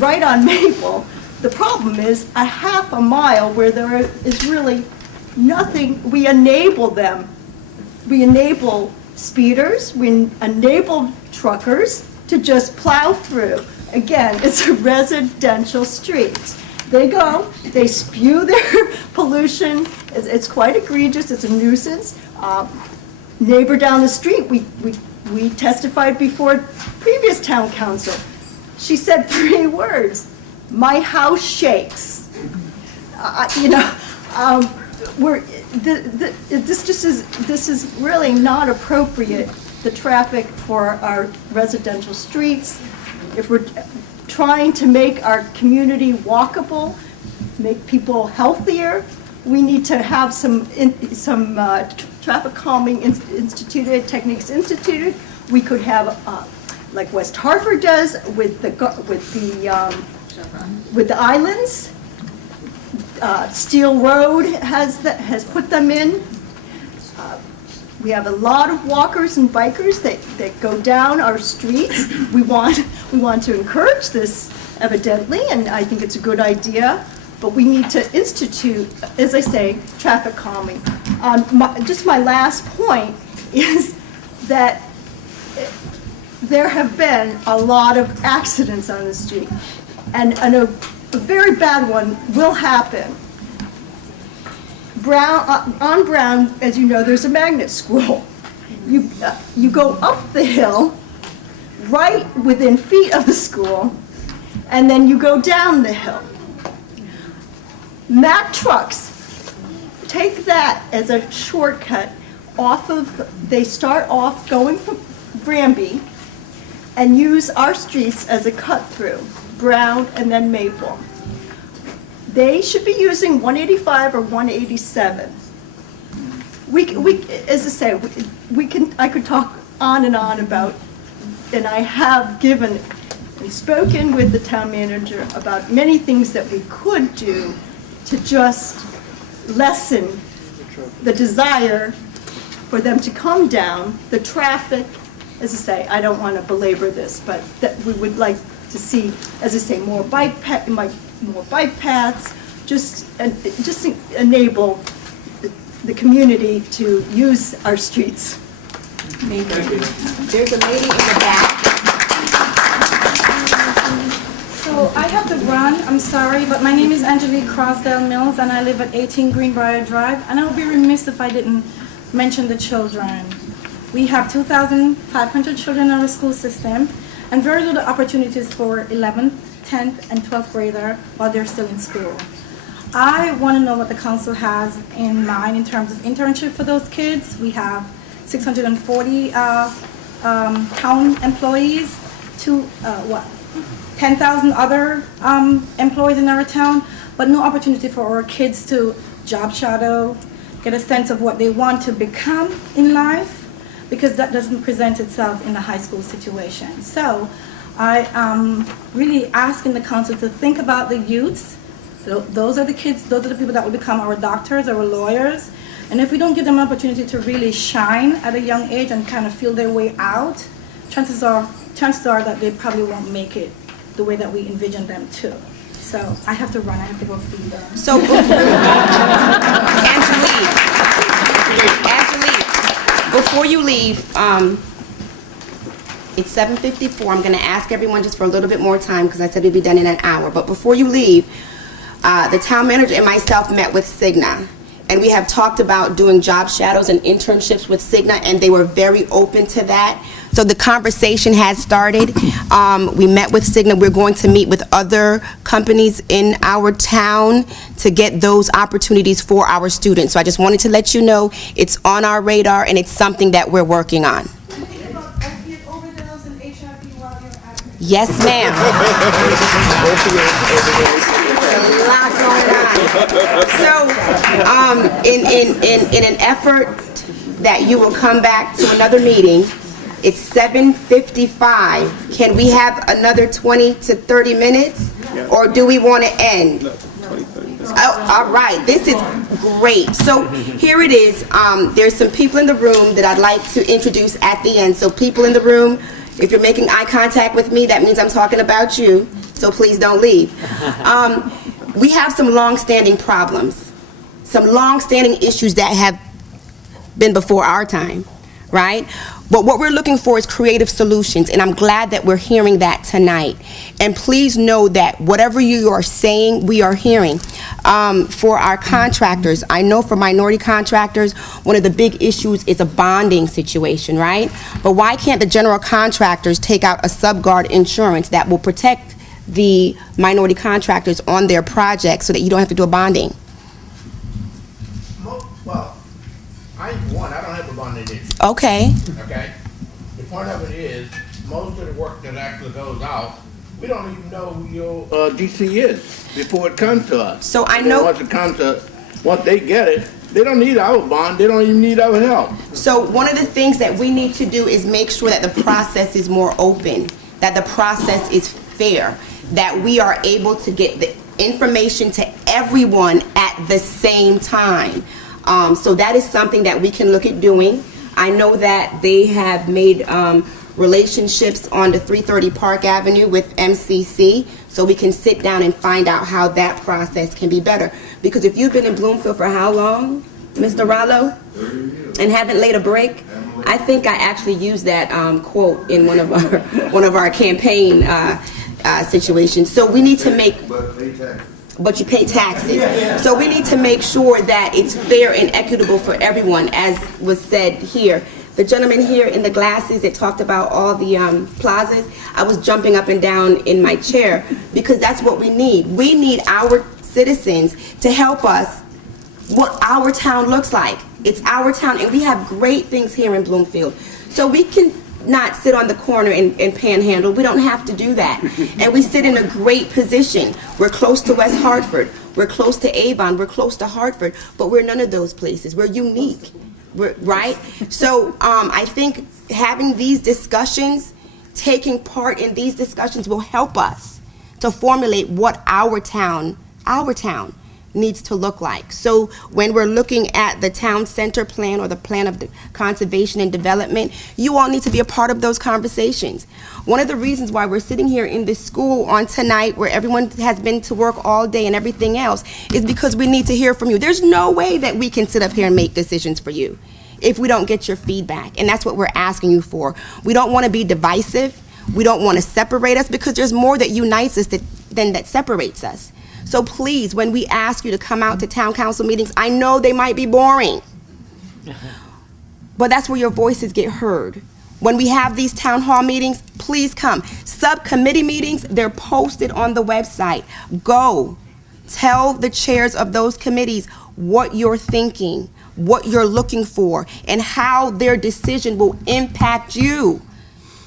right on Maple, the problem is a half a mile where there is really nothing. We enable them. We enable speeders, we enable truckers to just plow through. Again, it's a residential street. They go, they spew their pollution. It's quite egregious. It's a nuisance. Neighbor down the street, we testified before previous town council. She said 3 words: "My house shakes." This is really not appropriate. The traffic for our residential streets. If we're trying to make our community walkable, make people healthier, we need to have some traffic calming techniques instituted. We could have, like West Hartford does with the islands. Steel Road has put them in. We have a lot of walkers and bikers that go down our streets. We want to encourage this, evidently, and I think it's a good idea. But we need to institute, as I say, traffic calming. Just my last point is that there have been a lot of accidents on the street, and a very bad one will happen. On Brown, as you know, there's a magnet school. You go up the hill right within feet of the school, and then you go down the hill. Mack trucks take that as a shortcut they start off going from Granby and use our streets as a cut-through, Brown and then Maple. They should be using 185 or 187. As I say, I could talk on and on about, and I have given and spoken with the town manager about many things that we could do to just lessen the desire for them to come down, the traffic. As I say, I don't want to belabor this, but that we would like to see, as I say, more bike paths, just enable the community to use our streets. There's a lady in the back. So I have to run, I'm sorry, but my name is Angelique Crosdale Mills and I live at 18 Greenbrier Drive, and I would be remiss if I didn't mention the children. We have 2,500 children in our school system and very little opportunities for 11th, 10th, and 12th grader while they're still in school. I want to know what the council has in mind in terms of internship for those kids. We have 640 town employees, 10,000 other employees in our town, but no opportunity for our kids to job shadow, get a sense of what they want to become in life, because that doesn't present itself in the high school situation. So I am really asking the council to think about the youths. Those are the kids, those are the people that will become our doctors, our lawyers. And if we don't give them an opportunity to really shine at a young age and kind of feel their way out, chances are that they probably won't make it the way that we envision them to. So I have to run, I have to go feed them. So, Angelique, before you leave, it's 7:54. I'm gonna ask everyone just for a little bit more time because I said we'd be done in an hour. But before you leave, the town manager and myself met with Cigna. And we have talked about doing job shadows and internships with Cigna, and they were very open to that. So the conversation has started. We met with Cigna. We're going to meet with other companies in our town to get those opportunities for our students. So I just wanted to let you know it's on our radar and it's something that we're working on. Yes, ma'am. A lot going on. So, in an effort that you will come back to another meeting, it's 7:55. Can we have another 20 to 30 minutes? Or do we want to end? Oh, all right, this is great. So here it is. There's some people in the room that I'd like to introduce at the end. So people in the room, if you're making eye contact with me, that means I'm talking about you. So please don't leave. We have some long-standing problems, some long-standing issues that have been before our time, right? But what we're looking for is creative solutions, and I'm glad that we're hearing that tonight. And please know that whatever you are saying, we are hearing. For our contractors, I know for minority contractors, one of the big issues is a bonding situation, right? But why can't the general contractors take out a subguard insurance that will protect the minority contractors on their projects so that you don't have to do a bonding? Well, I don't have a bonding issue. Okay. Okay? The point of it is, most of the work that actually goes out, we don't even know who your GC is before it comes to us. So I And then know. once they get it, they don't need our bond, they don't even need our help. So one of the things that we need to do is make sure that the process is more open, that the process is fair, that we are able to get the information to everyone at the same time. So that is something that we can look at doing. I know that they have made relationships on the 330 Park Avenue with MCC, so we can sit down and find out how that process can be better. Because if you've been in Bloomfield for how long, Mr. Rollo, and haven't laid a brick, I think I actually used that quote in one of our campaign situations. So we need to make. But you pay taxes. So we need to make sure that it's fair and equitable for everyone, as was said here. The gentleman here in the glasses that talked about all the plazas, I was jumping up and down in my chair because that's what we need. We need our citizens to help us what our town looks like. It's our town, and we have great things here in Bloomfield. So we can not sit on the corner and panhandle. We don't have to do that. And we sit in a great position. We're close to West Hartford. We're close to Avon. We're close to Hartford. But we're none of those places. We're unique, right? So I think having these discussions, taking part in these discussions will help us to formulate what our town needs to look like. So when we're looking at the town center plan or the plan of the conservation and development, you all need to be a part of those conversations. One of the reasons why we're sitting here in this school on tonight where everyone has been to work all day and everything else is because we need to hear from you. There's no way that we can sit up here and make decisions for you if we don't get your feedback, and that's what we're asking you for. We don't want to be divisive. We don't want to separate us because there's more that unites us than that separates us. So please, when we ask you to come out to town council meetings, I know they might be boring, but that's where your voices get heard. When we have these town hall meetings, please come. Subcommittee meetings, they're posted on the website. Go. Tell the chairs of those committees what you're thinking, what you're looking for, and how their decision will impact you,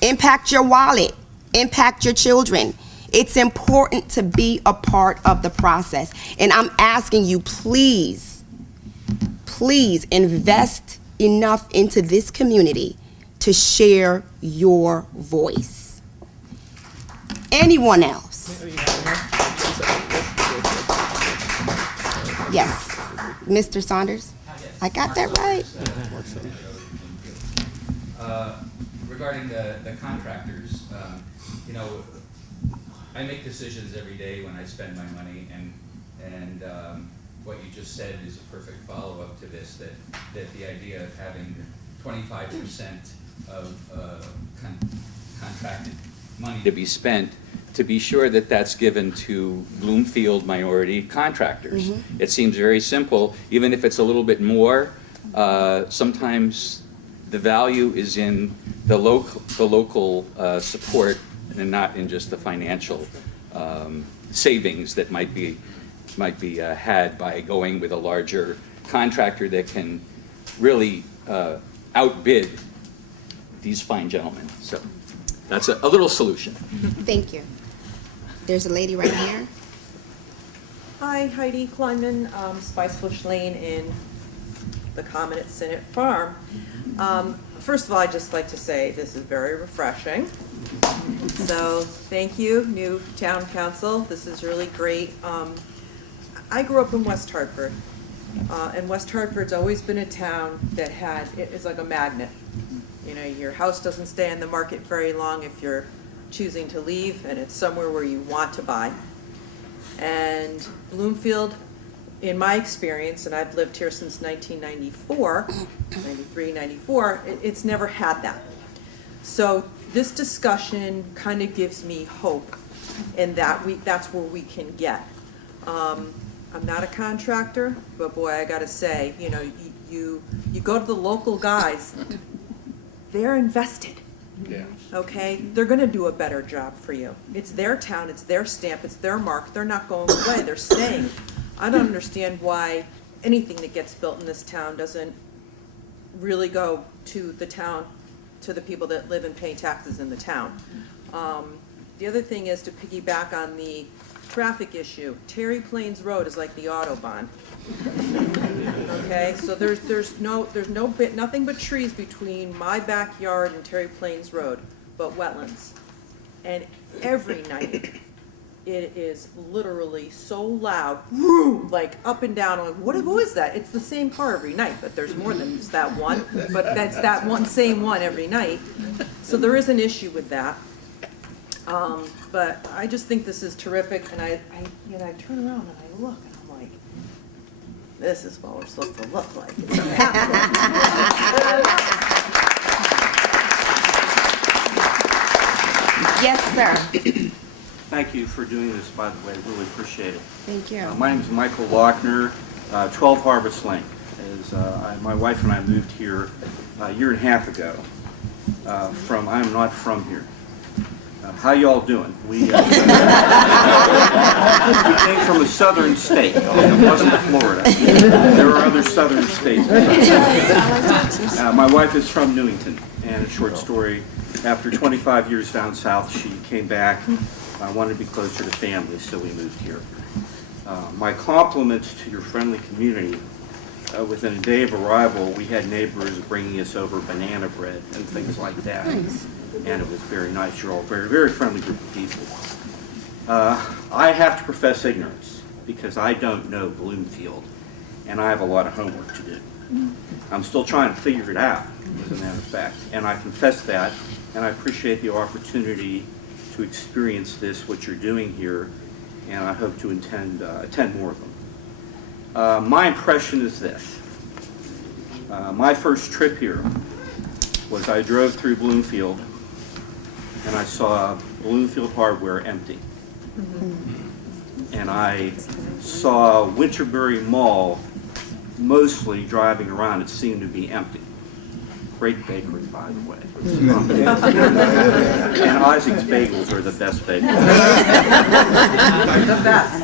impact your wallet, impact your children. It's important to be a part of the process. And I'm asking you, please, please invest enough into this community to share your voice. Anyone else? Yes, Mr. Saunders? I got that right. Regarding the contractors, you know, I make decisions every day when I spend my money, and what you just said is a perfect follow-up to this, that the idea of having 25% of contracted money to be spent, to be sure that that's given to Bloomfield minority contractors. Mm-hmm. It seems very simple, even if it's a little bit more, sometimes the value is in the local support and not in just the financial savings that might be had by going with a larger contractor that can really outbid these fine gentlemen. So that's a little solution. Thank you. There's a lady right here. Hi, Heidi Kleinman, Spice Bush Lane in the Common at Senate Farm. First of all, I'd just like to say this is very refreshing. So thank you, new town council. This is really great. I grew up in West Hartford, and West Hartford's always been a town that it's like a magnet. You know, your house doesn't stay on the market very long if you're choosing to leave, and it's somewhere where you want to buy. And Bloomfield, in my experience, and I've lived here since 1994, 93, 94, it's never had that. So this discussion kind of gives me hope in that that's where we can get. I'm not a contractor, but boy, I gotta say, you know, you go to the local guys, they're invested. Yeah. Okay, they're gonna do a better job for you. It's their town, it's their stamp, it's their mark, they're not going away, they're staying. I don't understand why anything that gets built in this town doesn't really go to the town, to the people that live and pay taxes in the town. The other thing is to piggyback on the traffic issue. Terry Plains Road is like the Autobahn. Okay, so there's nothing but trees between my backyard and Terry Plains Road, but wetlands. And every night, it is literally so loud, like up and down. I'm like, who is that? It's the same car every night, but there's more than just that one. But that's that same one every night. So there is an issue with that. But I just think this is terrific, and I turn around and I look, and I'm like, this is what we're supposed to look like. Yes, sir. Thank you for doing this, by the way. Really appreciate it. Thank you. My name is Michael Lochner, 12 Harvest Lane. My wife and I moved here a year and a half ago I'm not from here. How y'all doing? We came from a southern state. It wasn't Florida. There are other southern states. My wife is from Newington, and a short story, after 25 years down south, she came back, wanted to be closer to family, so we moved here. My compliments to your friendly community. Within a day of arrival, we had neighbors bringing us over banana bread and things like that. Nice. And it was very nice. You're all very, very friendly group of people. I have to profess ignorance because I don't know Bloomfield, and I have a lot of homework to do. I'm still trying to figure it out, as a matter of fact, and I confess that, and I appreciate the opportunity to experience this, what you're doing here, and I hope to attend more of them. My impression is this. My first trip here was I drove through Bloomfield and I saw Bloomfield Hardware empty. And I saw Winterberry Mall mostly driving around. It seemed to be empty. Great bakery, by the way. And Isaac's bagels are the best bagels. The best.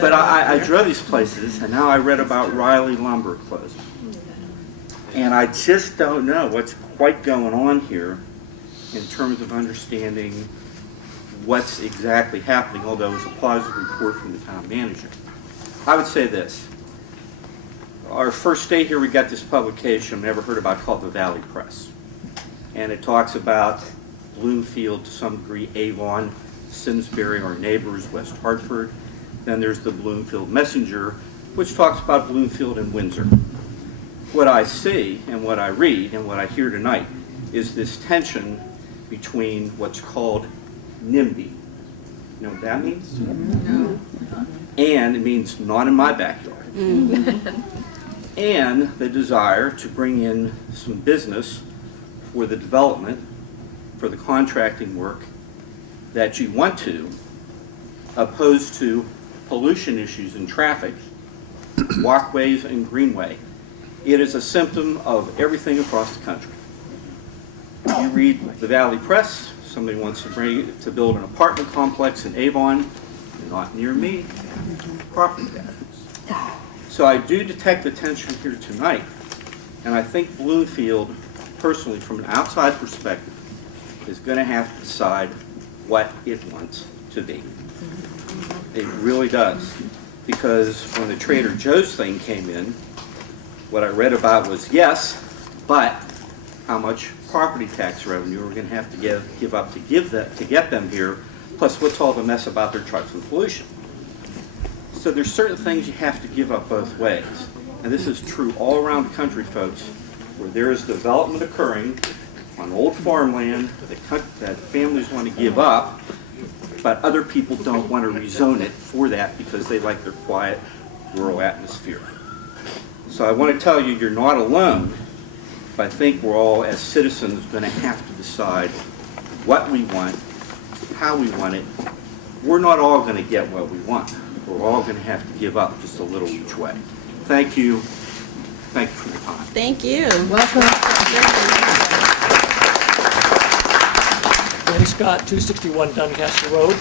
But I drove these places, and now I read about Riley Lumber closing. And I just don't know what's quite going on here in terms of understanding what's exactly happening, although it was a positive report from the town manager. I would say this. Our first day here, we got this publication I've never heard about called the Valley Press. And it talks about Bloomfield, to some degree, Avon, Simsbury, our neighbors, West Hartford. Then there's the Bloomfield Messenger, which talks about Bloomfield and Windsor. What I see and what I read and what I hear tonight is this tension between what's called NIMBY. You know what that means? No. And it means not in my backyard. And the desire to bring in some business for the development, for the contracting work that you want to, opposed to pollution issues and traffic, walkways and greenway. It is a symptom of everything across the country. You read the Valley Press, somebody wants to build an apartment complex in Avon, not near me, property values. So I do detect the tension here tonight, and I think Bloomfield, personally, from an outside perspective, is going to have to decide what it wants to be. It really does. Because when the Trader Joe's thing came in, what I read about was, yes, but how much property tax revenue are we going to have to give up to get them here, plus what's all the mess about their trucks and pollution. So there's certain things you have to give up both ways. And this is true all around the country, folks, where there is development occurring on old farmland that families want to give up, but other people don't want to rezone it for that because they like their quiet rural atmosphere. So I want to tell you, you're not alone, but I think we're all, as citizens, going to have to decide what we want, how we want it. We're not all going to get what we want. We're all going to have to give up just a little each way. Thank you. Thank you for your time. Thank you. Welcome. Ben Scott, 261 Doncaster Road.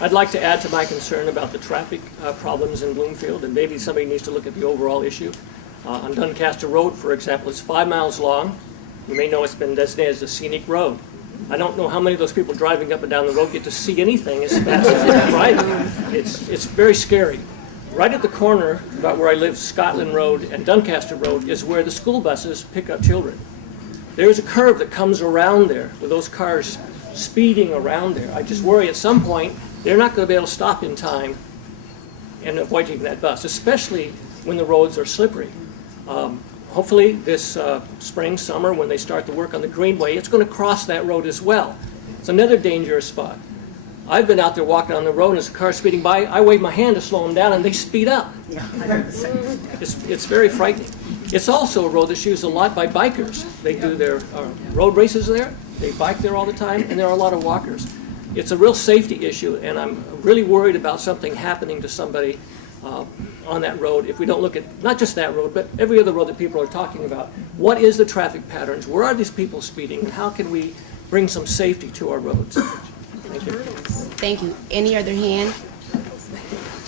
I'd like to add to my concern about the traffic problems in Bloomfield, and maybe somebody needs to look at the overall issue. On Doncaster Road, for example, it's 5 miles long. You may know it's been designated as a scenic road. I don't know how many of those people driving up and down the road get to see anything as fast as they're driving. It's very scary. Right at the corner, about where I live, Scotland Road and Doncaster Road, is where the school buses pick up children. There's a curve that comes around there with those cars speeding around there. I just worry at some point they're not going to be able to stop in time and avoid taking that bus, especially when the roads are slippery. Hopefully this spring, summer, when they start the work on the greenway, it's going to cross that road as well. It's another dangerous spot. I've been out there walking on the road, and as a car speeding by, I wave my hand to slow them down, and they speed up. Yeah, I heard the same. It's very frightening. It's also a road that's used a lot by bikers. They do their road races there, they bike there all the time, and there are a lot of walkers. It's a real safety issue, and I'm really worried about something happening to somebody on that road, if we don't look at not just that road, but every other road that people are talking about, what is the traffic patterns? Where are these people speeding? And how can we bring some safety to our roads? Thank you. Thank you. Any other hand?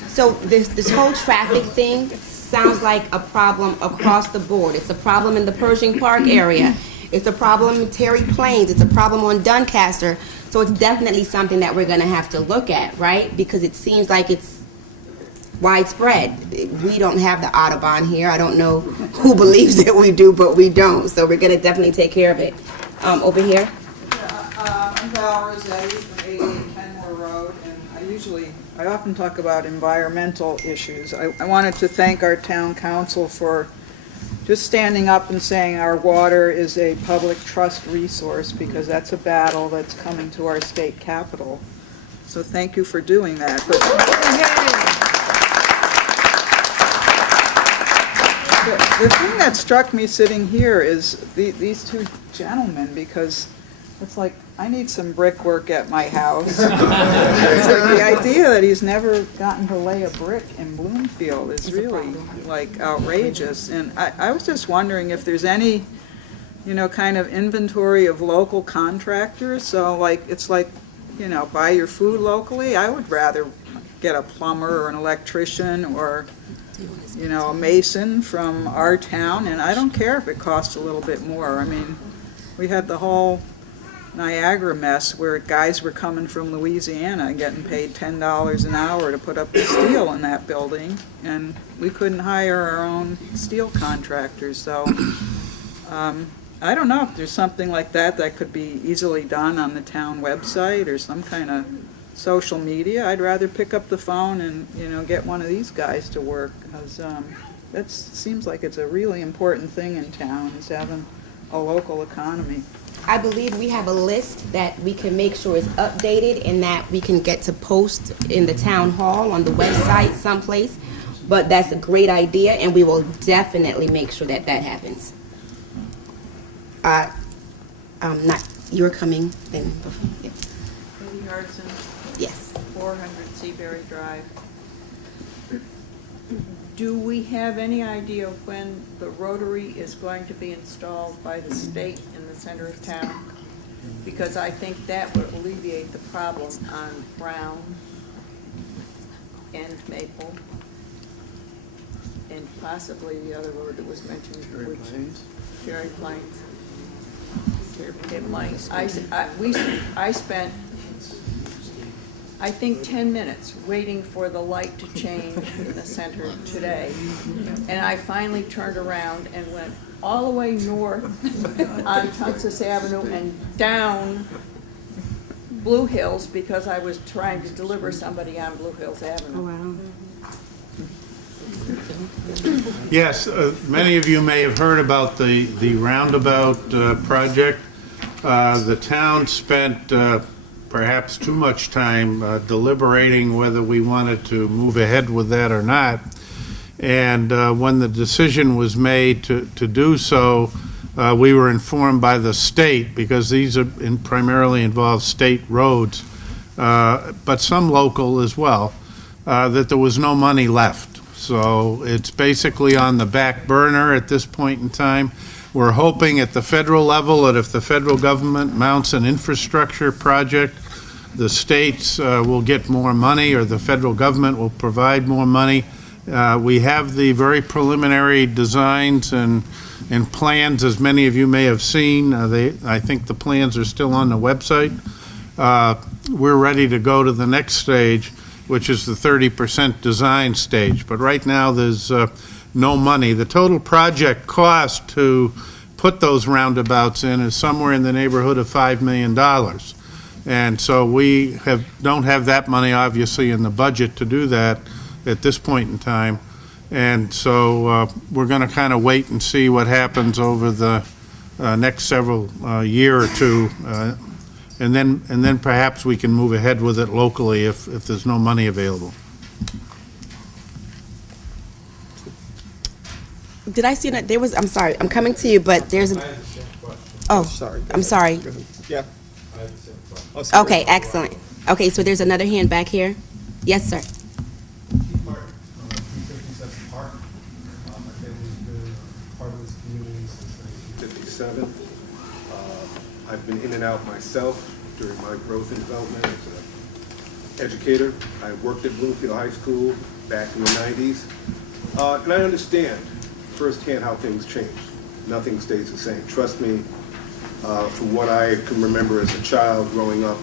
So this whole traffic thing sounds like a problem across the board. It's a problem in the Pershing Park area. It's a problem in Terry Plains. It's a problem on Doncaster. So it's definitely something that we're going to have to look at, right? Because it seems like it's widespread. We don't have the Audubon here. I don't know who believes that we do, but we don't. So we're going to definitely take care of it. Over here. I'm Val Rossetti from 88 Kenmore Road, and I often talk about environmental issues. I wanted to thank our town council for just standing up and saying our water is a public trust resource, because that's a battle that's coming to our state capitol. So thank you for doing that. But the thing that struck me sitting here is these two gentlemen, because it's like, I need some brickwork at my house. It's like the idea that he's never gotten to lay a brick in Bloomfield is really like outrageous. And I was just wondering if there's any, kind of inventory of local contractors. So like, it's like, buy your food locally. I would rather get a plumber or an electrician or, a mason from our town. And I don't care if it costs a little bit more. I mean, we had the whole Niagara mess where guys were coming from Louisiana getting paid $10 an hour to put up the steel in that building, and we couldn't hire our own steel contractors. So I don't know if there's something like that that could be easily done on the town website or some kind of social media. I'd rather pick up the phone and get one of these guys to work, because that seems like it's a really important thing in town, is having a local economy. I believe we have a list that we can make sure is updated and that we can get to post in the town hall, on the website, someplace. But that's a great idea, and we will definitely make sure that that happens. You're coming then. Yeah. Katie Hardson. Yes. 400 Seaberry Drive. Do we have any idea of when the rotary is going to be installed by the state in the center of town? Because I think that would alleviate the problem on Brown and Maple, and possibly the other road that was mentioned, Cherry Plains. I spent, I think, 10 minutes waiting for the light to change in the center today. And I finally turned around and went all the way north on Tunsis Avenue and down Blue Hills, because I was trying to deliver somebody on Blue Hills Avenue. Oh, wow. Yes, many of you may have heard about the roundabout project. The town spent perhaps too much time deliberating whether we wanted to move ahead with that or not. And when the decision was made to do so, we were informed by the state, because these are primarily involve state roads, but some local as well, that there was no money left. So it's basically on the back burner at this point in time. We're hoping at the federal level that if the federal government mounts an infrastructure project, the states will get more money, or the federal government will provide more money. We have the very preliminary designs and plans, as many of you may have seen. I think the plans are still on the website. We're ready to go to the next stage, which is the 30% design stage. But right now, there's no money. The total project cost to put those roundabouts in is somewhere in the neighborhood of $5 million. And so we don't have that money, obviously, in the budget to do that at this point in time. And so we're going to kind of wait and see what happens over the next several year or two. And then perhaps we can move ahead with it locally if there's no money available. Did I see that there was, I'm sorry, I'm coming to you, but there's a, oh, Sorry. I'm sorry. Yeah. Okay, excellent. Okay, so there's another hand back here. Yes, sir. I've been in and out myself during my growth and development as an educator. I worked at Bloomfield High School back in the 90s. And I understand firsthand how things change. Nothing stays the same. Trust me, from what I can remember as a child growing up,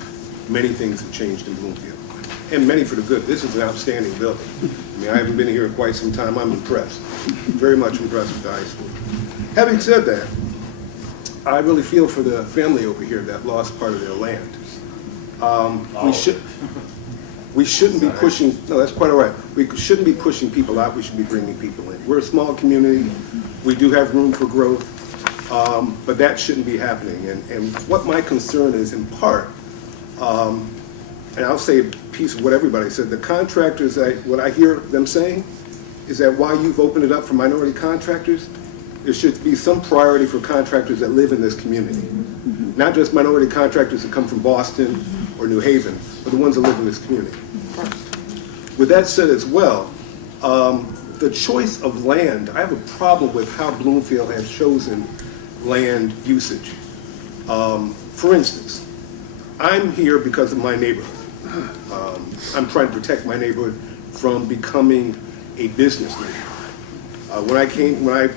many things have changed in Bloomfield. And many for the good. This is an outstanding building. I mean, I haven't been here in quite some time. I'm impressed. Very much impressed with the high school. Having said that, I really feel for the family over here that lost part of their land. We shouldn't be pushing, no, that's quite all right. We shouldn't be pushing people out, we should be bringing people in. We're a small community, we do have room for growth, but that shouldn't be happening. And what my concern is in part, and I'll say a piece of what everybody said, the contractors, what I hear them saying is that while you've opened it up for minority contractors, there should be some priority for contractors that live in this community. Not just minority contractors that come from Boston or New Haven, but the ones that live in this community. With that said as well, the choice of land, I have a problem with how Bloomfield has chosen land usage. For instance, I'm here because of my neighborhood. I'm trying to protect my neighborhood from becoming a business neighborhood. When I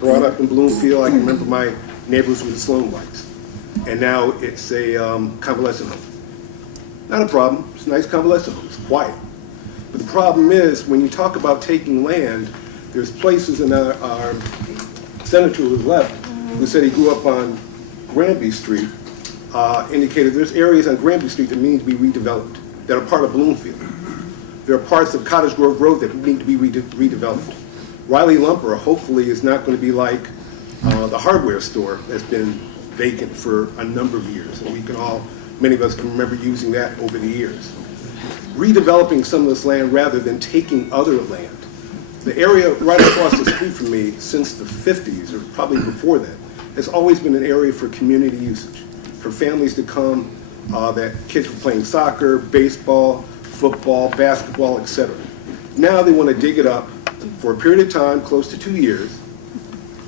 brought up in Bloomfield, I can remember my neighbors were the Sloan Whites. And now it's a convalescent home. Not a problem, it's a nice convalescent home, it's quiet. But the problem is, when you talk about taking land, there's places in our senator who left, who said he grew up on Granby Street, indicated there's areas on Granby Street that need to be redeveloped, that are part of Bloomfield. There are parts of Cottage Grove Road that need to be redeveloped. Riley Lumber hopefully is not going to be like the hardware store that's been vacant for a number of years, and we can all, many of us can remember using that over the years. Redeveloping some of this land rather than taking other land. The area right across the street from me since the 50s, or probably before that, has always been an area for community usage, for families to come, that kids were playing soccer, baseball, football, basketball, etc. Now they want to dig it up for a period of time, close to 2 years,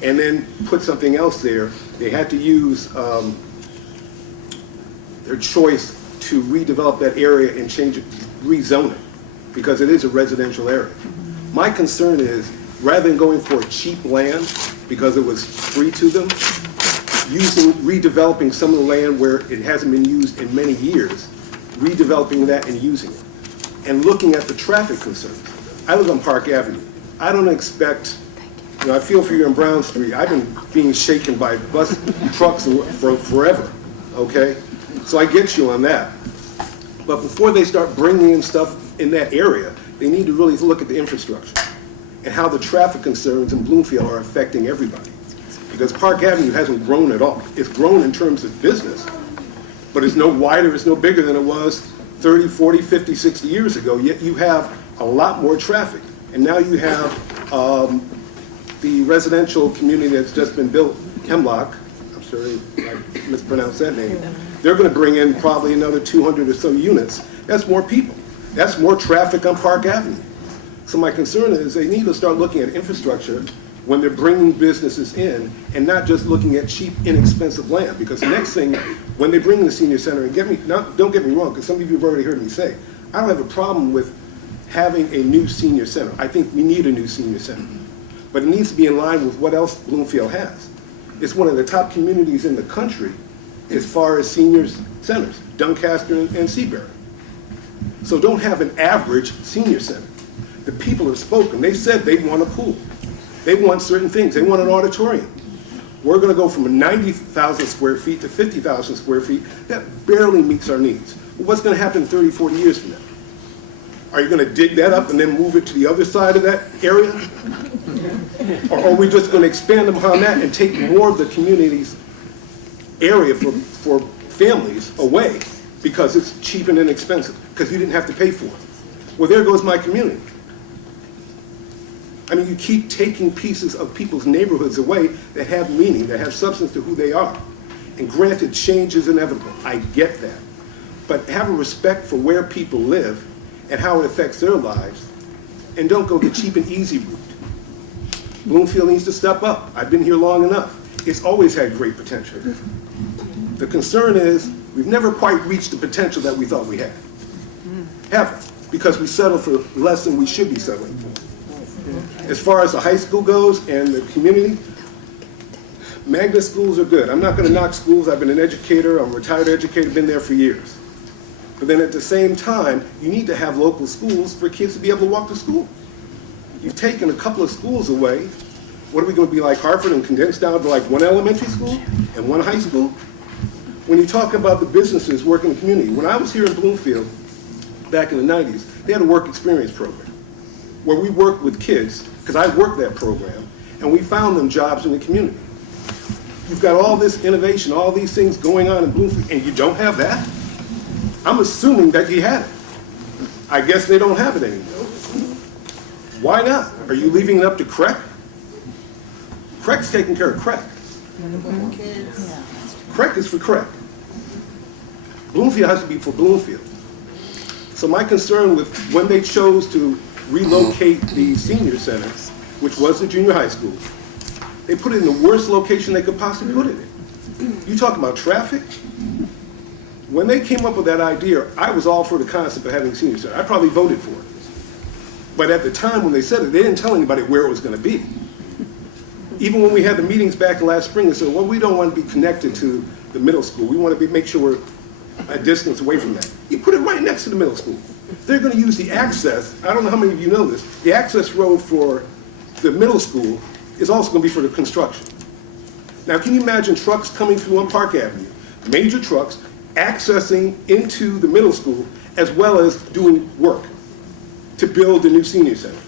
and then put something else there. They had to use their choice to redevelop that area and change it, rezone it, because it is a residential area. My concern is, rather than going for cheap land, because it was free to them, redeveloping some of the land where it hasn't been used in many years, redeveloping that and using it. And looking at the traffic concerns. I live on Park Avenue. I don't expect, I feel for you on Brown Street. I've been being shaken by bus trucks for forever, okay? So I get you on that. But before they start bringing in stuff in that area, they need to really look at the infrastructure and how the traffic concerns in Bloomfield are affecting everybody. Because Park Avenue hasn't grown at all. It's grown in terms of business, but it's no wider, it's no bigger than it was 30, 40, 50, 60 years ago, yet you have a lot more traffic. And now you have the residential community that's just been built, Hemlock, I'm sorry I mispronounced that name, they're going to bring in probably another 200 or so units. That's more people. That's more traffic on Park Avenue. So my concern is they need to start looking at infrastructure when they're bringing businesses in and not just looking at cheap, inexpensive land. Because the next thing, when they bring in the senior center, and don't get me wrong, because some of you have already heard me say, I don't have a problem with having a new senior center. I think we need a new senior center. But it needs to be in line with what else Bloomfield has. It's one of the top communities in the country as far as senior centers, Doncaster and Seabury. So don't have an average senior center. The people have spoken. They said they want a pool. They want certain things. They want an auditorium. We're going to go from 90,000 square feet to 50,000 square feet. That barely meets our needs. Well, what's going to happen 30, 40 years from now? Are you going to dig that up and then move it to the other side of that area? Or are we just going to expand upon that and take more of the community's area for families away because it's cheap and inexpensive, because you didn't have to pay for it? Well, there goes my community. I mean, you keep taking pieces of people's neighborhoods away that have meaning, that have substance to who they are. And granted, change is inevitable. I get that. But have a respect for where people live and how it affects their lives, and don't go the cheap and easy route. Bloomfield needs to step up. I've been here long enough. It's always had great potential. The concern is, we've never quite reached the potential that we thought we had. Ever, because we settle for less than we should be settling for. As far as the high school goes and the community, magnet schools are good. I'm not going to knock schools. I've been an educator. I'm a retired educator, been there for years. But then at the same time, you need to have local schools for kids to be able to walk to school. You've taken a couple of schools away. What are we going to be like Hartford and condensed down to like one elementary school and one high school? When you talk about the businesses working in the community, when I was here in Bloomfield back in the 90s, they had a work experience program where we worked with kids, because I worked that program, and we found them jobs in the community. You've got all this innovation, all these things going on in Bloomfield, and you don't have that? I'm assuming that you had it. I guess they don't have it anymore. Why not? Are you leaving it up to CREC? CREC's taking care of CREC. CREC is for CREC. Bloomfield has to be for Bloomfield. So my concern with when they chose to relocate the senior center, which was the junior high school, they put it in the worst location they could possibly put it in. You talk about traffic? When they came up with that idea, I was all for the concept of having a senior center. I probably voted for it. But at the time when they said it, they didn't tell anybody where it was going to be. Even when we had the meetings back last spring, they said, well, we don't want to be connected to the middle school. We want to make sure we're a distance away from that. You put it right next to the middle school. They're going to use the access. I don't know how many of you know this. The access road for the middle school is also going to be for the construction. Now, can you imagine trucks coming through on Park Avenue, major trucks, accessing into the middle school, as well as doing work to build the new senior center?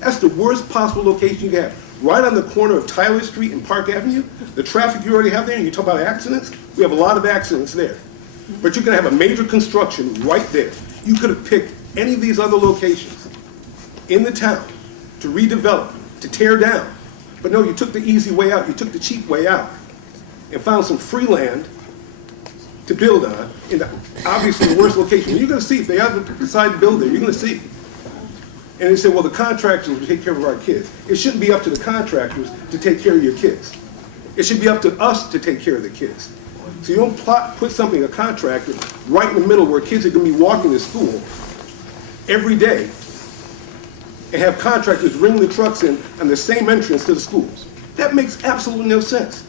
That's the worst possible location you can have. Right on the corner of Tyler Street and Park Avenue, the traffic you already have there, and you talk about accidents, we have a lot of accidents there. But you're going to have a major construction right there. You could have picked any of these other locations in the town to redevelop, to tear down. But no, you took the easy way out, you took the cheap way out, and found some free land to build on in obviously the worst location. You're going to see, if they ever decide to build there, you're going to see. And they say, well, the contractors will take care of our kids. It shouldn't be up to the contractors to take care of your kids. It should be up to us to take care of the kids. So you don't put something, a contractor, right in the middle where kids are going to be walking to school every day and have contractors bring the trucks in on the same entrance to the schools. That makes absolutely no sense.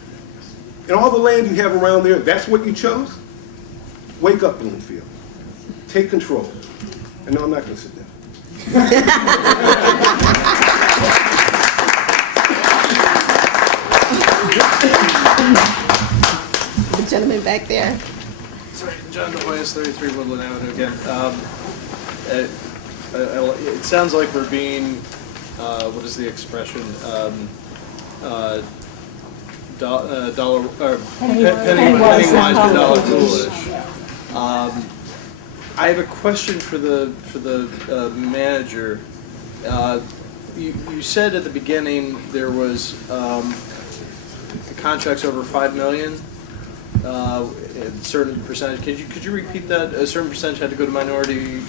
And all the land you have around there, that's what you chose? Wake up, Bloomfield. Take control. And no, I'm not going to sit down. The gentleman back there. Sorry, John DeHoyas, 33 Woodland Avenue again. It sounds like we're being, what is the expression? Penny wise but dollar foolish. I have a question for the manager. You said at the beginning there was contracts over $5 million. A certain percentage. Could you repeat that? A certain percentage had to go to minority.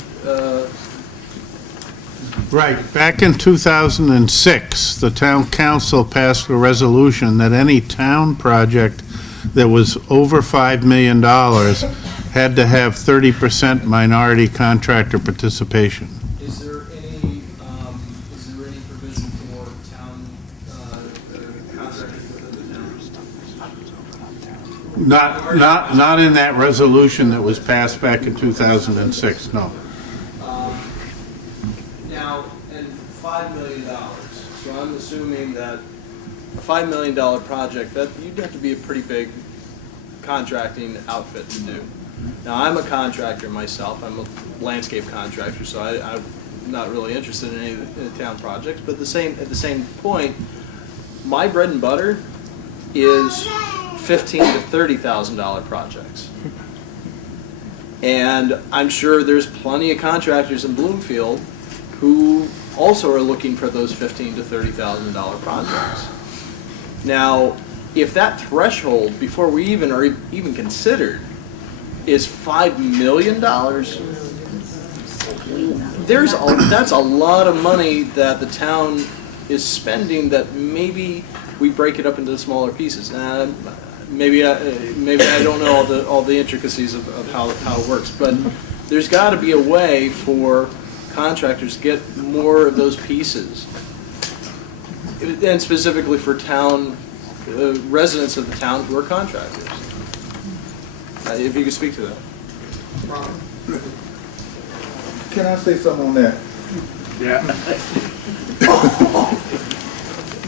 Right. Back in 2006, the town council passed a resolution that any town project that was over $5 million had to have 30% minority contractor participation. Is there any provision for town contractors within the town? Not in that resolution that was passed back in 2006, no. Now, and $5 million. So I'm assuming that a $5 million project, that you'd have to be a pretty big contracting outfit to do. Now, I'm a contractor myself. I'm a landscape contractor, so I'm not really interested in any of the town projects. But at the same point, my bread and butter is $15,000 to $30,000 projects. And I'm sure there's plenty of contractors in Bloomfield who also are looking for those $15,000 to $30,000 projects. Now, if that threshold, before we even are even considered, is $5 million, that's a lot of money that the town is spending that maybe we break it up into smaller pieces. maybe I don't know all the intricacies of how it works, but there's got to be a way for contractors to get more of those pieces, and specifically for town residents of the town who are contractors. If you could speak to that. Can I say something on that? Yeah.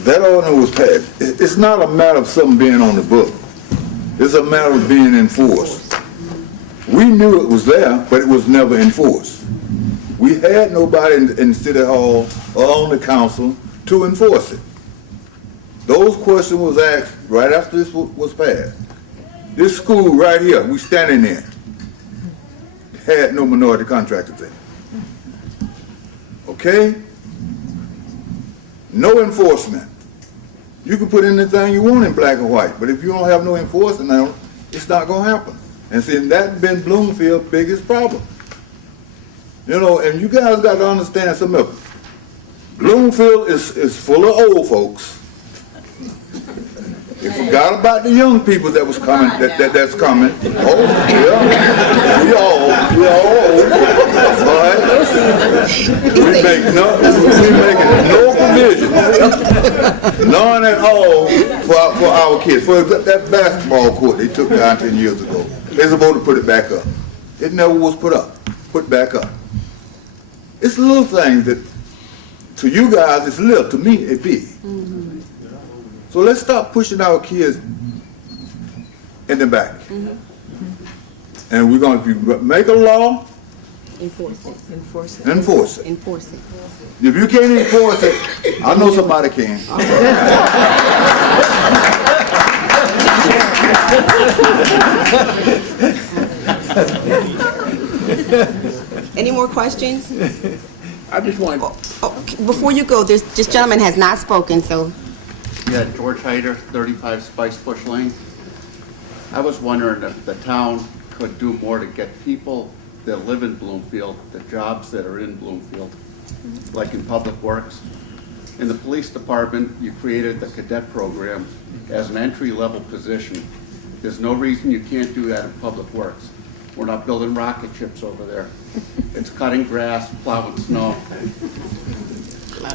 That ordinance was passed. It's not a matter of something being on the book. It's a matter of being enforced. We knew it was there, but it was never enforced. We had nobody in City Hall or on the council to enforce it. Those questions was asked right after this was passed. This school right here, we standing in, had no minority contractors in it. Okay? No enforcement. You can put anything you want in black and white, but if you don't have no enforcement now, it's not gonna happen. And see, that's been Bloomfield's biggest problem. You know, and you guys got to understand something else. Bloomfield is full of old folks. They forgot about the young people that was coming, that's coming. Oh, yeah. We all old. But we making no provision, none at all for our kids. For that basketball court they took down 10 years ago, they're supposed to put it back up. It never was put back up. It's little things that, to you guys, it's little. To me, it's big. Mm-hmm. So let's stop pushing our kids in the back. Mm-hmm. And we're going to make a law. Enforce it. Enforce it. Enforce it. Enforce it. If you can't enforce it, I know somebody can. Any more questions? I just want. Before you go, this gentleman has not spoken, so. Yeah, George Hyder, 35 Spice Bush Lane. I was wondering if the town could do more to get people that live in Bloomfield, the jobs that are in Bloomfield, like in Public Works. In the police department, you created the cadet program as an entry-level position. There's no reason you can't do that in Public Works. We're not building rocket ships over there. It's cutting grass, plowing snow.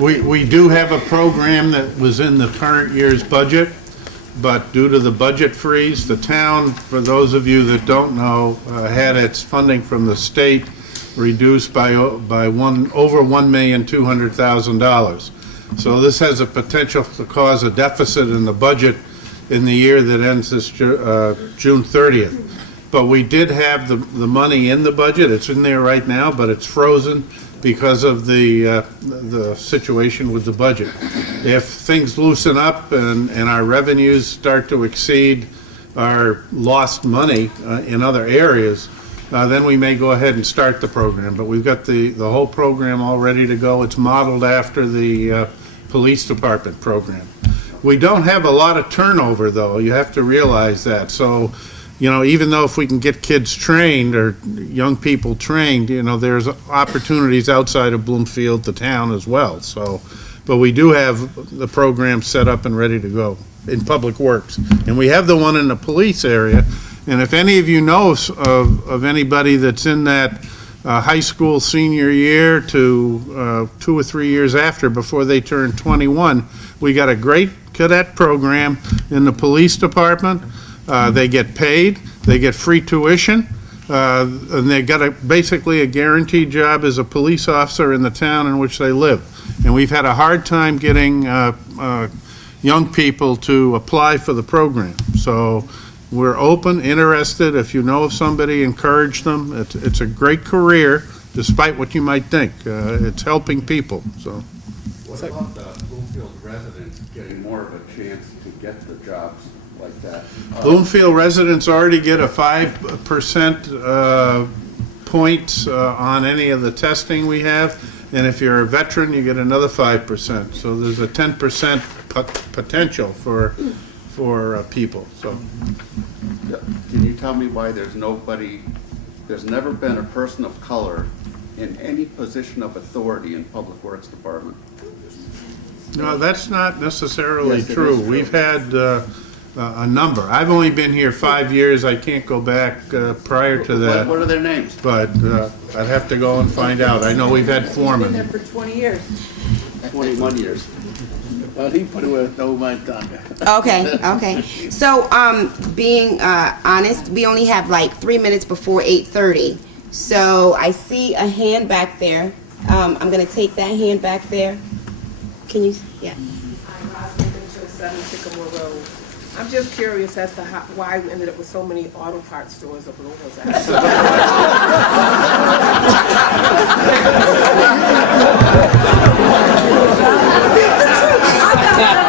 We do have a program that was in the current year's budget, but due to the budget freeze, the town, for those of you that don't know, had its funding from the state reduced by over $1,200,000. So this has a potential to cause a deficit in the budget in the year that ends this June 30th. But we did have the money in the budget. It's in there right now, but it's frozen because of the situation with the budget. If things loosen up and our revenues start to exceed our lost money in other areas, then we may go ahead and start the program. But we've got the whole program all ready to go. It's modeled after the police department program. We don't have a lot of turnover, though. You have to realize that. So, you know, even though if we can get kids trained or young people trained, you know, there's opportunities outside of Bloomfield, the town as well. So, but we do have the program set up and ready to go in Public Works. And we have the one in the police area. And if any of you know of anybody that's in that high school senior year to 2 or 3 years after, before they turn 21, we got a great cadet program in the police department. They get paid, they get free tuition, and they got basically a guaranteed job as a police officer in the town in which they live. And we've had a hard time getting young people to apply for the program. So we're open, interested. If you know of somebody, encourage them. It's a great career, despite what you might think. It's helping people. So. What about the Bloomfield residents getting more of a chance to get the jobs like that? Bloomfield residents already get a 5% points on any of the testing we have, and if you're a veteran, you get another 5%. So there's a 10% potential for people. So, can you tell me why there's never been a person of color in any position of authority in Public Works Department? No, that's not necessarily Yes, it true. is true. We've had a number. I've only been here 5 years. I can't go back prior to that. What are their names? But I'd have to go and find out. I know we've had Been foremen. there for 20 years. 21 years. Well, he put away no my thunder. Okay, okay. So, being honest, we only have like 3 minutes before 8:30. So I see a hand back there. I'm gonna take that hand back there. Can you, yeah. I'm just curious as to why we ended up with so many auto parts stores up in Bloomfield.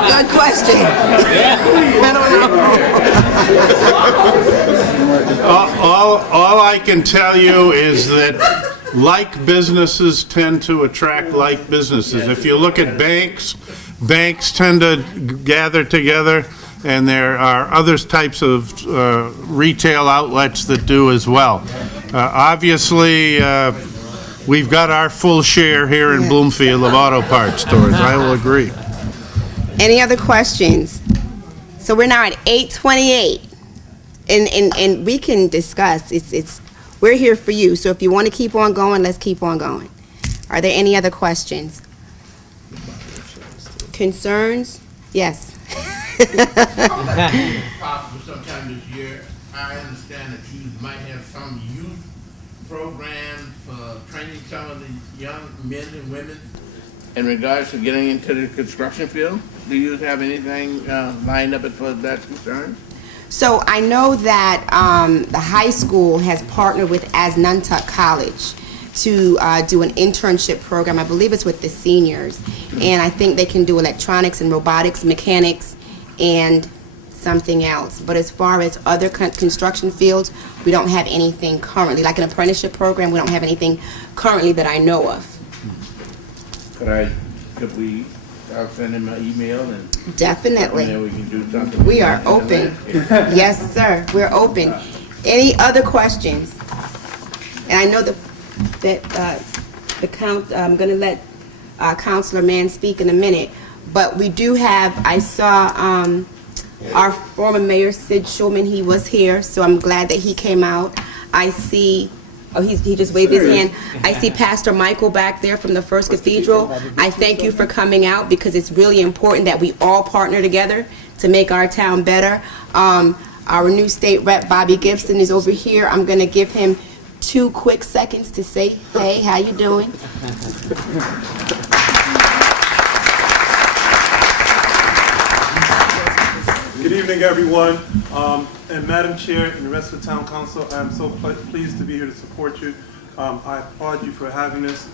Good question. All I can tell you is that like businesses tend to attract like businesses. If you look at banks, banks tend to gather together, and there are other types of retail outlets that do as well. Obviously, we've got our full share here in Bloomfield of auto parts stores. I will agree. Any other questions? So we're now at 8:28, and we can discuss. We're here for you. So if you want to keep on going, let's keep on going. Are there any other questions? Concerns? Yes. Possible sometime this year. I understand that you might have some youth programs for training some of the young men and women. In regards to getting into the construction field, do you have anything lined up as far as that's concerned? So I know that the high school has partnered with Asnuntuck College to do an internship program. I believe it's with the seniors. And I think they can do electronics and robotics, mechanics, and something else. But as far as other construction fields, we don't have anything currently. Like an apprenticeship program, we don't have anything currently that I know of. I'll send him an email and. Definitely. And then we can do something. We are open. Yes, sir, we're open. Any other questions? And I know I'm gonna let Councilor Mann speak in a minute, but we do have, I saw our former mayor, Sid Schulman, he was here, so I'm glad that he came out. I see, he just waved his hand. I see Pastor Michael back there from the First Cathedral. I thank you for coming out because it's really important that we all partner together to make our town better. Our new state rep, Bobby Gibson, is over here. I'm gonna give him 2 quick seconds to say, hey, how you doing? Good evening, everyone. And Madam Chair and the rest of the Town Council, I am so pleased to be here to support you. I applaud you for having this.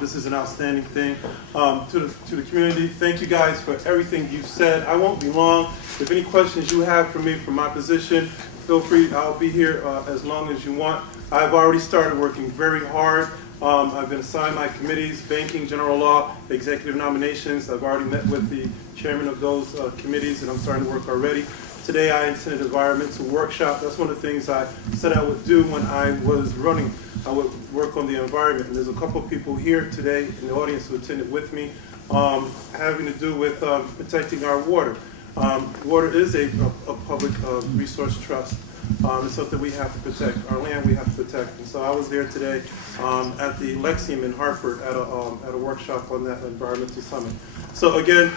This is an outstanding thing. To the community, thank you guys for everything you've said. I won't be long. If any questions you have for me from my position, feel free. I'll be here as long as you want. I've already started working very hard. I've been assigned my committees, banking, general law, executive nominations. I've already met with the chairman of those committees, and I'm starting to work already. Today I attended an environmental workshop. That's one of the things I said I would do when I was running. I would work on the environment. And there's a couple of people here today in the audience who attended with me, having to do with protecting our water. Water is a public resource trust. It's something we have to protect. Our land we have to protect. And so I was there today at the Lexium in Hartford at a workshop on that environmental summit. So again,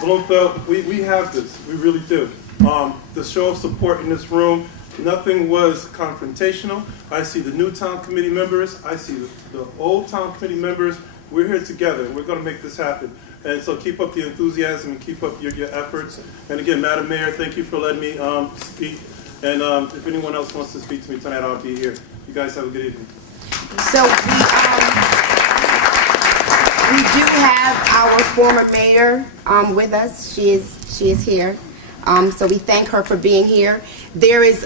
Bloomfield, we have this. We really do. The show of support in this room, nothing was confrontational. I see the new town committee members. I see the old town committee members. We're here together. We're going to make this happen. And so keep up the enthusiasm and keep up your efforts. And again, Madam Mayor, thank you for letting me speak. And if anyone else wants to speak to me tonight, I'll be here. You guys have a good evening. So we do have our former mayor with us. She is here. So we thank her for being here. There is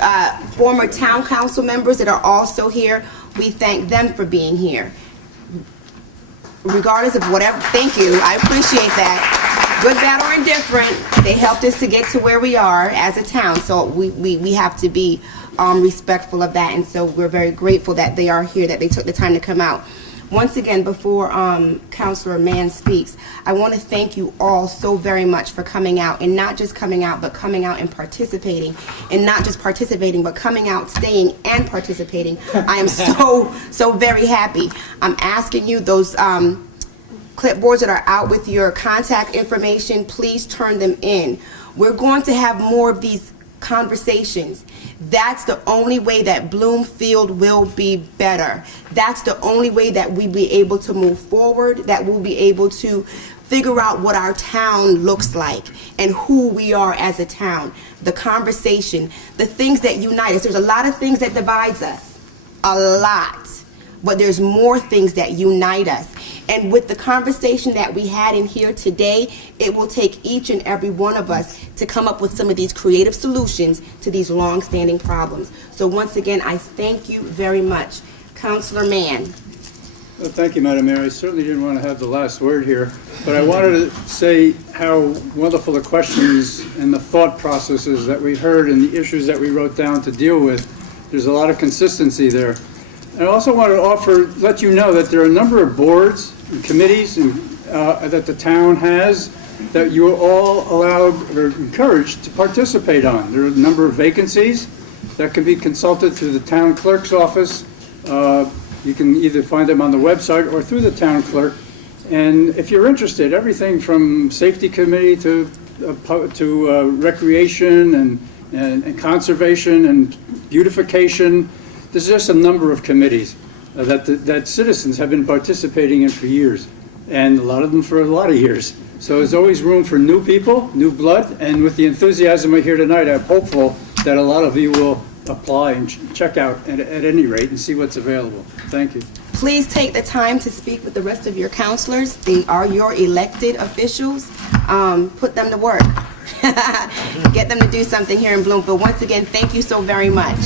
former town council members that are also here. We thank them for being here. Regardless of whatever, thank you. I appreciate that. Good, bad, or indifferent, they helped us to get to where we are as a town. So we have to be respectful of that. And so we're very grateful that they are here, that they took the time to come out. Once again, before Councilor Mann speaks, I want to thank you all so very much for coming out, and not just coming out, but coming out and participating, and not just participating, but coming out, staying, and participating. I am so very happy. I'm asking you, those clipboards that are out with your contact information, please turn them in. We're going to have more of these conversations. That's the only way that Bloomfield will be better. That's the only way that we'll be able to move forward, that we'll be able to figure out what our town looks like and who we are as a town. The conversation, the things that unite us. There's a lot of things that divides us, a lot, but there's more things that unite us. And with the conversation that we had in here today, it will take each and every one of us to come up with some of these creative solutions to these long-standing problems. So once again, I thank you very much. Councilor Mann. Well, thank you, Madam Mayor. I certainly didn't want to have the last word here, but I wanted to say how wonderful the questions and the thought processes that we heard and the issues that we wrote down to deal with. There's a lot of consistency there. I also want to let you know that there are a number of boards and committees that the town has that you are all allowed or encouraged to participate on. There are a number of vacancies that can be consulted through the town clerk's office. You can either find them on the website or through the town clerk. And if you're interested, everything from safety committee to recreation and conservation and beautification. There's just a number of committees that citizens have been participating in for years, and a lot of them for a lot of years. So there's always room for new people, new blood, and with the enthusiasm I hear tonight, I'm hopeful that a lot of you will apply and check out at any rate and see what's available. Thank you. Please take the time to speak with the rest of your counselors. They are your elected officials. Put them to work. Get them to do something here in Bloomfield. Once again, thank you so very much.